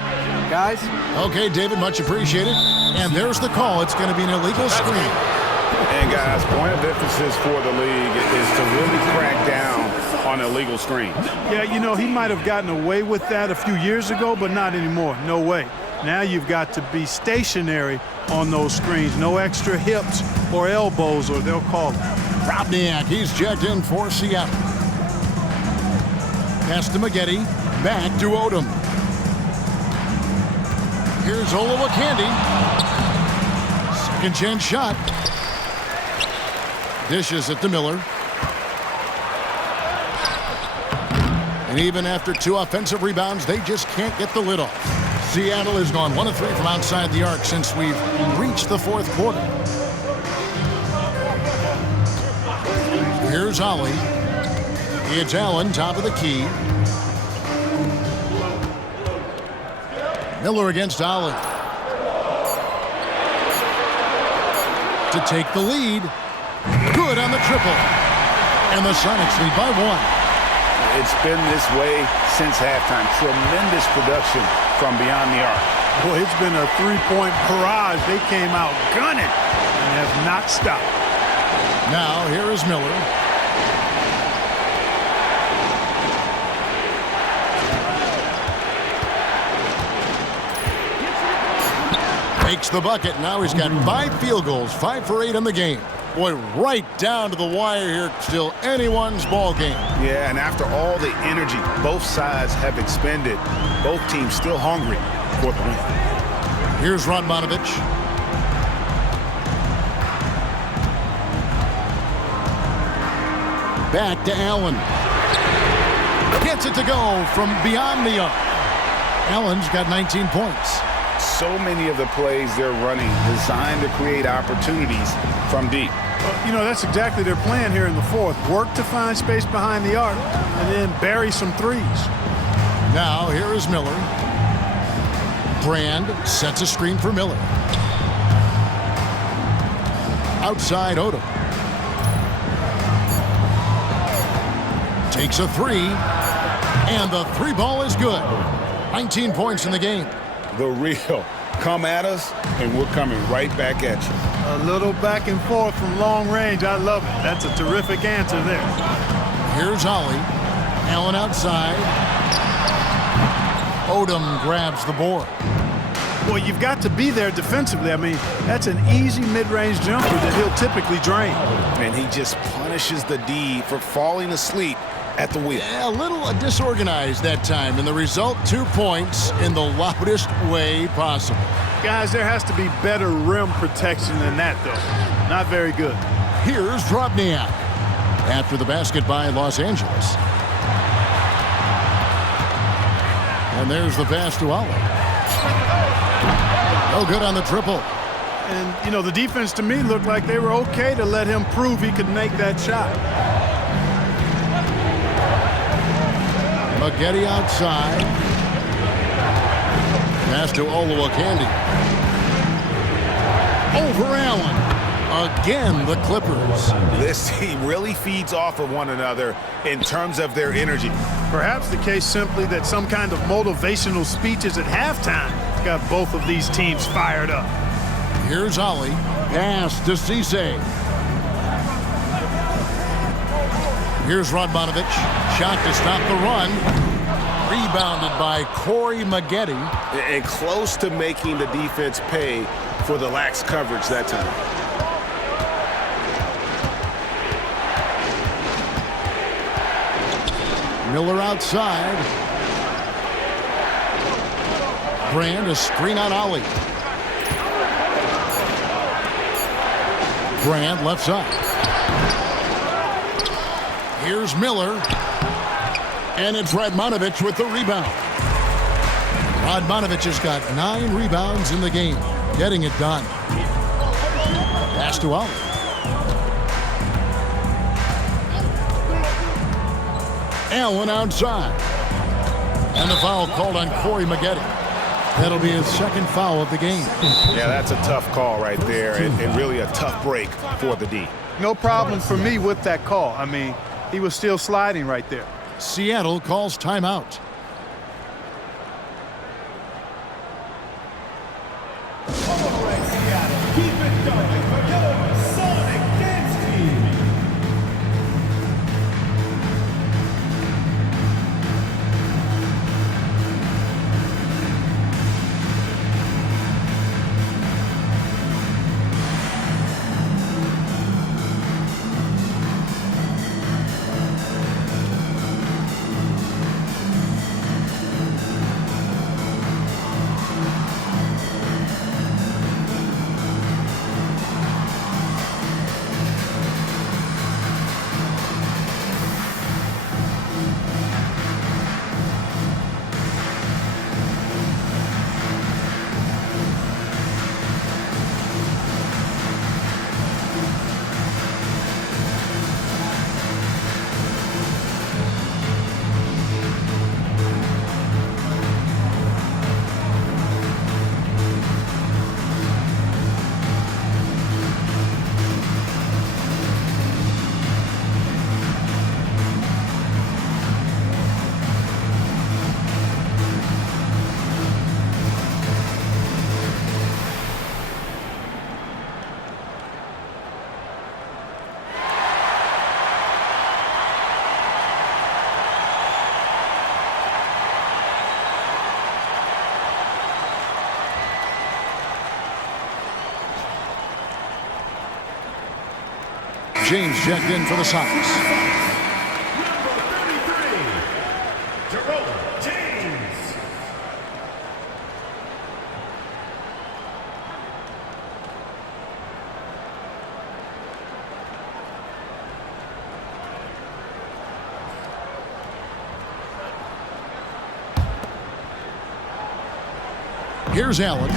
guys. Okay, David, much appreciated. And there's the call. It's going to be an illegal screen. And, guys, point of emphasis for the league is to really crack down on illegal screens. Yeah, you know, he might have gotten away with that a few years ago, but not anymore. No way. Now you've got to be stationary on those screens. No extra hips or elbows, or they'll call it. Drobniak, he's checked in for Seattle. Pass to Maggette. Back to Odom. Here's Olowokandi. Second chance shot. Dishes it to Miller. And even after 2 offensive rebounds, they just can't get the lid off. Seattle has gone 1 of 3 from outside the arc since we've reached the 4th quarter. Here's Ollie. It's Allen, top of the key. Miller against Ollie. To take the lead. Good on the triple. And the Sonics lead by 1. It's been this way since halftime. Tremendous production from beyond the arc. Boy, it's been a 3-point barrage. They came out gunning and have not stopped. Now, here is Miller. Makes the bucket. Now he's got 5 field goals, 5 for 8 in the game. Boy, right down to the wire here. Still anyone's ball game. Yeah, and after all the energy both sides have expended, both teams still hungry for the win. Here's Radmanovich. Back to Allen. Gets it to go from beyond the arc. Allen's got 19 points. So many of the plays they're running designed to create opportunities from deep. You know, that's exactly their plan here in the 4th. Work to find space behind the arc and then bury some threes. Now, here is Miller. Brand sets a screen for Miller. Outside Odom. Takes a 3. And the 3 ball is good. 19 points in the game. The real come at us, and we're coming right back at you. A little back and forth from long range. I love it. That's a terrific answer there. Here's Ollie. Allen outside. Odom grabs the board. Well, you've got to be there defensively. I mean, that's an easy mid-range jumper that he'll typically drain. And he just punishes the D for falling asleep at the wheel. Yeah, a little disorganized that time, and the result, 2 points in the loudest way possible. Guys, there has to be better rim protection than that, though. Not very good. Here's Drobniak. After the basket by Los Angeles. And there's the pass to Ollie. No good on the triple. And, you know, the defense to me looked like they were okay to let him prove he could make that shot. Maggette outside. Pass to Olowokandi. Over Allen. Again, the Clippers. This team really feeds off of one another in terms of their energy. Perhaps the case simply that some kind of motivational speeches at halftime got both of these teams fired up. Here's Ollie. Pass to Cisse. Here's Radmanovich. Shot to stop the run. Rebounded by Corey Maggette. And close to making the defense pay for the lax coverage that time. Miller outside. Brand, a screen on Ollie. Brand left side. Here's Miller. And it's Radmanovich with the rebound. Radmanovich has got 9 rebounds in the game. getting it done. Pass to Ali. Allen outside. And the foul called on Corey Maggette. That'll be his second foul of the game. Yeah, that's a tough call right there, and really a tough break for the D. No problem for me with that call. I mean, he was still sliding right there. Seattle calls timeout. Keep it going for your Sonic Dance Team. James checked in for the Sox. Number 33, James. Here's Allen.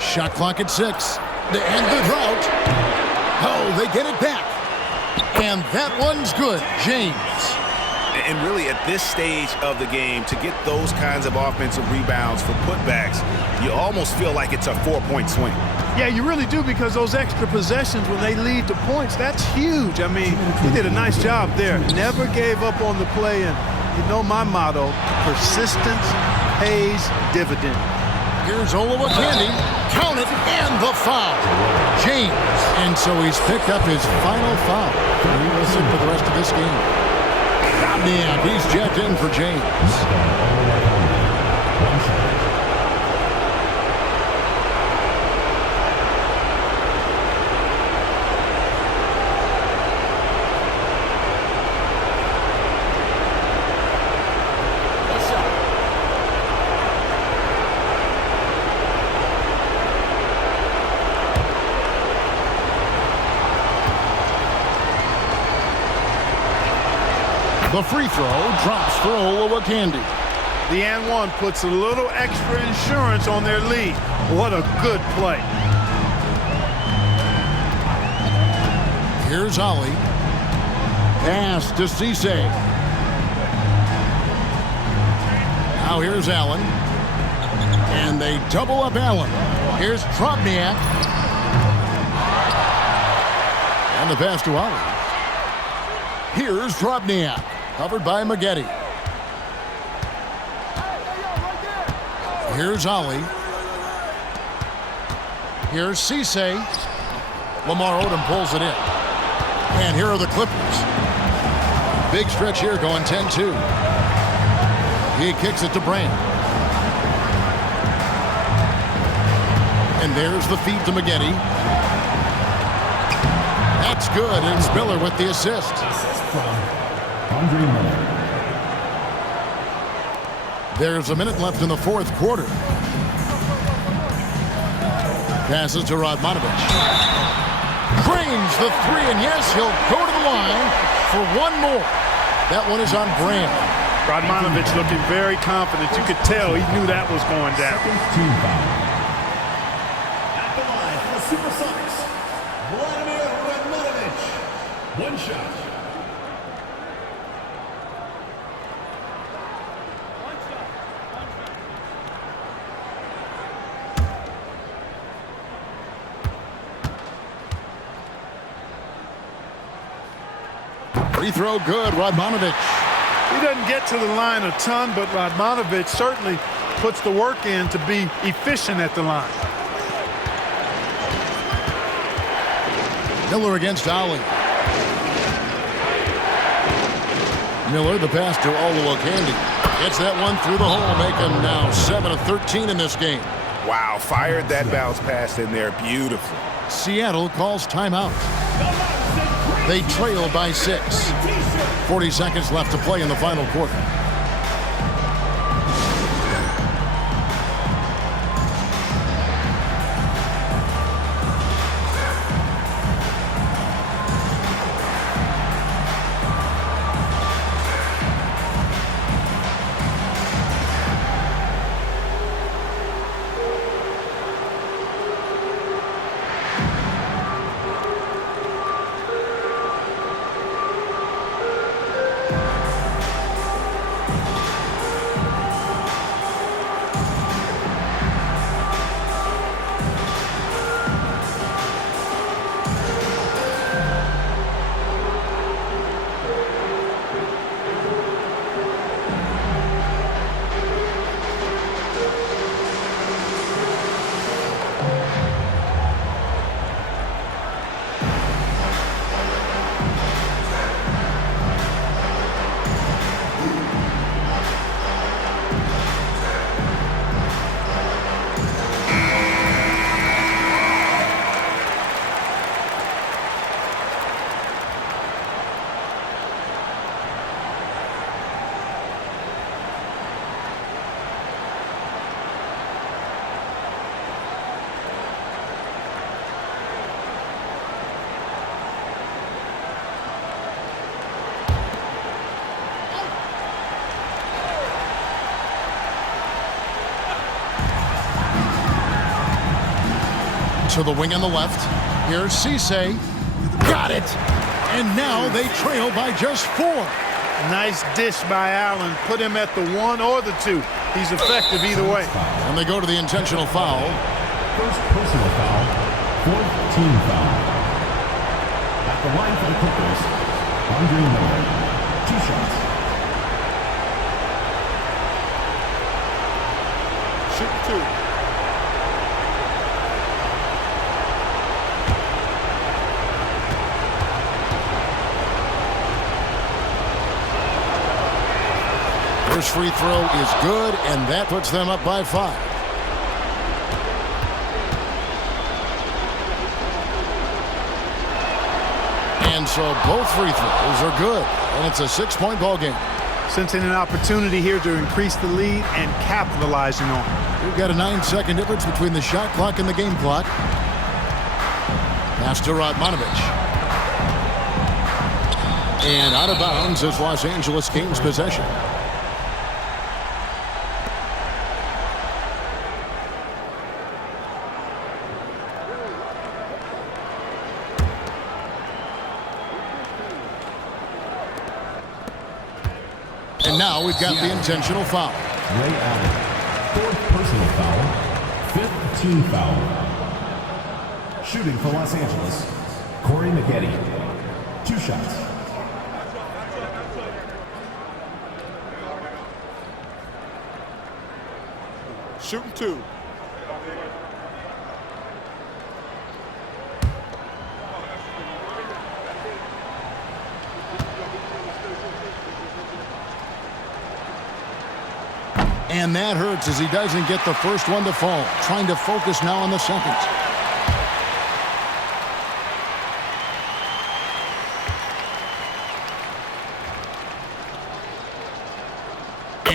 Shot clock at 6. They end the drought. Oh, they get it back. And that one's good. James. And really at this stage of the game, to get those kinds of offensive rebounds for putbacks, you almost feel like it's a 4-point swing. Yeah, you really do, because those extra possessions when they lead to points, that's huge. I mean, he did a nice job there. Never gave up on the play, and you know my motto, persistence pays dividend. Here's Olowokandi. Count it, and the foul. James. And so he's picked up his final foul. He will sit for the rest of this game. Robniak, he's checked in for James. The free throw drops for Olowokandi. The and one puts a little extra insurance on their lead. What a good play. Here's Ollie. Pass to Cisse. Now here's Allen. And they double up Allen. Here's Robniak. And the pass to Ollie. Here's Robniak. Covered by Maggette. Here's Ollie. Here's Cisse. Lamar Odom pulls it in. And here are the Clippers. Big stretch here going 10-2. He kicks it to Brand. And there's the feed to Maggette. That's good, and Spiller with the assist. There's a minute left in the fourth quarter. Passes to Radmanovic. Drains the three, and yes, he'll go to the line for one more. That one is on brand. Radmanovich looking very confident. You could tell he knew that was going down. Second team foul. At the line for the SuperSonics, Vladimir Radmanovich. One shot. Free throw good, Radmanovich. He doesn't get to the line a ton, but Radmanovich certainly puts the work in to be efficient at the line. Miller against Ali. Miller, the pass to Oluwakandi. Gets that one through the hole, making now 7 of 13 in this game. Wow, fired that bounce pass in there beautifully. Seattle calls timeout. They trail by 6. 40 seconds left to play in the final quarter. To the wing on the left. Here's Cisse. Got it. And now they trail by just 4. Nice dish by Allen. Put him at the 1 or the 2. He's effective either way. And they go to the intentional foul. First personal foul. Fourth team foul. At the line for the Clippers, Andre Miller. 2 shots. Shoot 2. First free throw is good, and that puts them up by 5. And so both free throws are good, and it's a 6-point ball game. Sensing an opportunity here to increase the lead and capitalizing on it. We've got a 9-second difference between the shot clock and the game clock. Pass to Radmanovich. And out of bounds as Los Angeles gains possession. And now we've got the intentional foul. Ray Allen. Fourth personal foul. Fifth team foul. Shooting for Los Angeles, Corey Maggette. 2 shots. Shooting 2. And that hurts as he doesn't get the first one to fall. Trying to focus now on the second.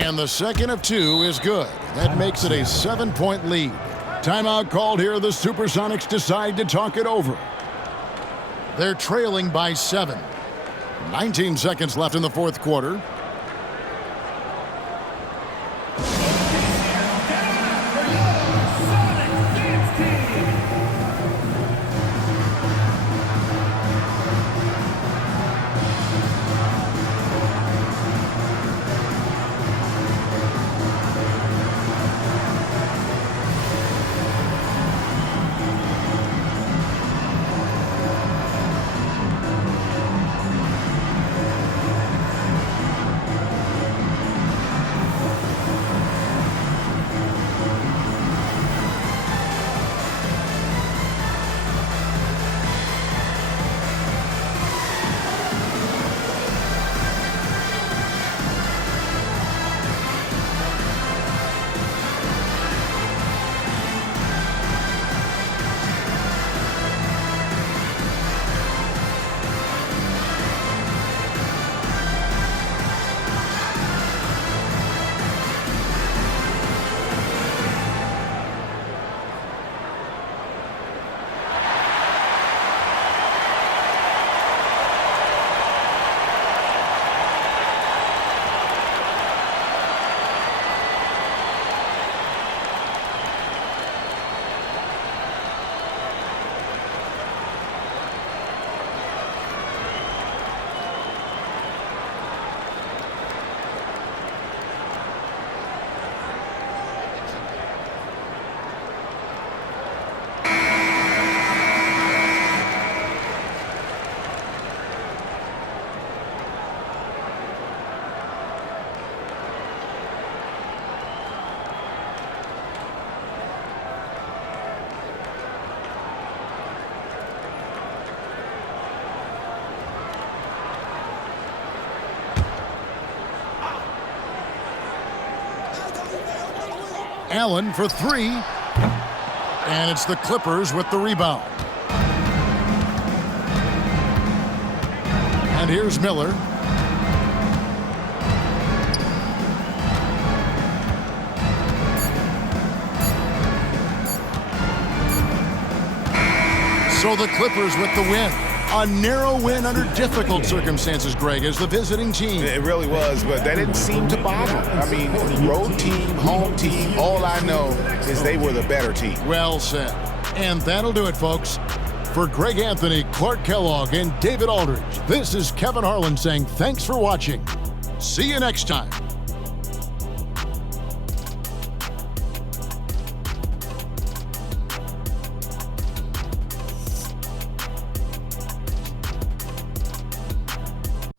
And the second of 2 is good. That makes it a 7-point lead. Timeout called here. The SuperSonics decide to talk it over. They're trailing by 7. 19 seconds left in the fourth quarter. Allen for three. And it's the Clippers with the rebound. And here's Miller. So the Clippers with the win. A narrow win under difficult circumstances, Greg, as the visiting team. It really was, but that didn't seem to bother them. I mean, road team, home team, all I know is they were the better team. Well said. And that'll do it, folks. For Greg Anthony, Clark Kellogg, and David Aldridge, this is Kevin Harlan saying thanks for watching. See you next time.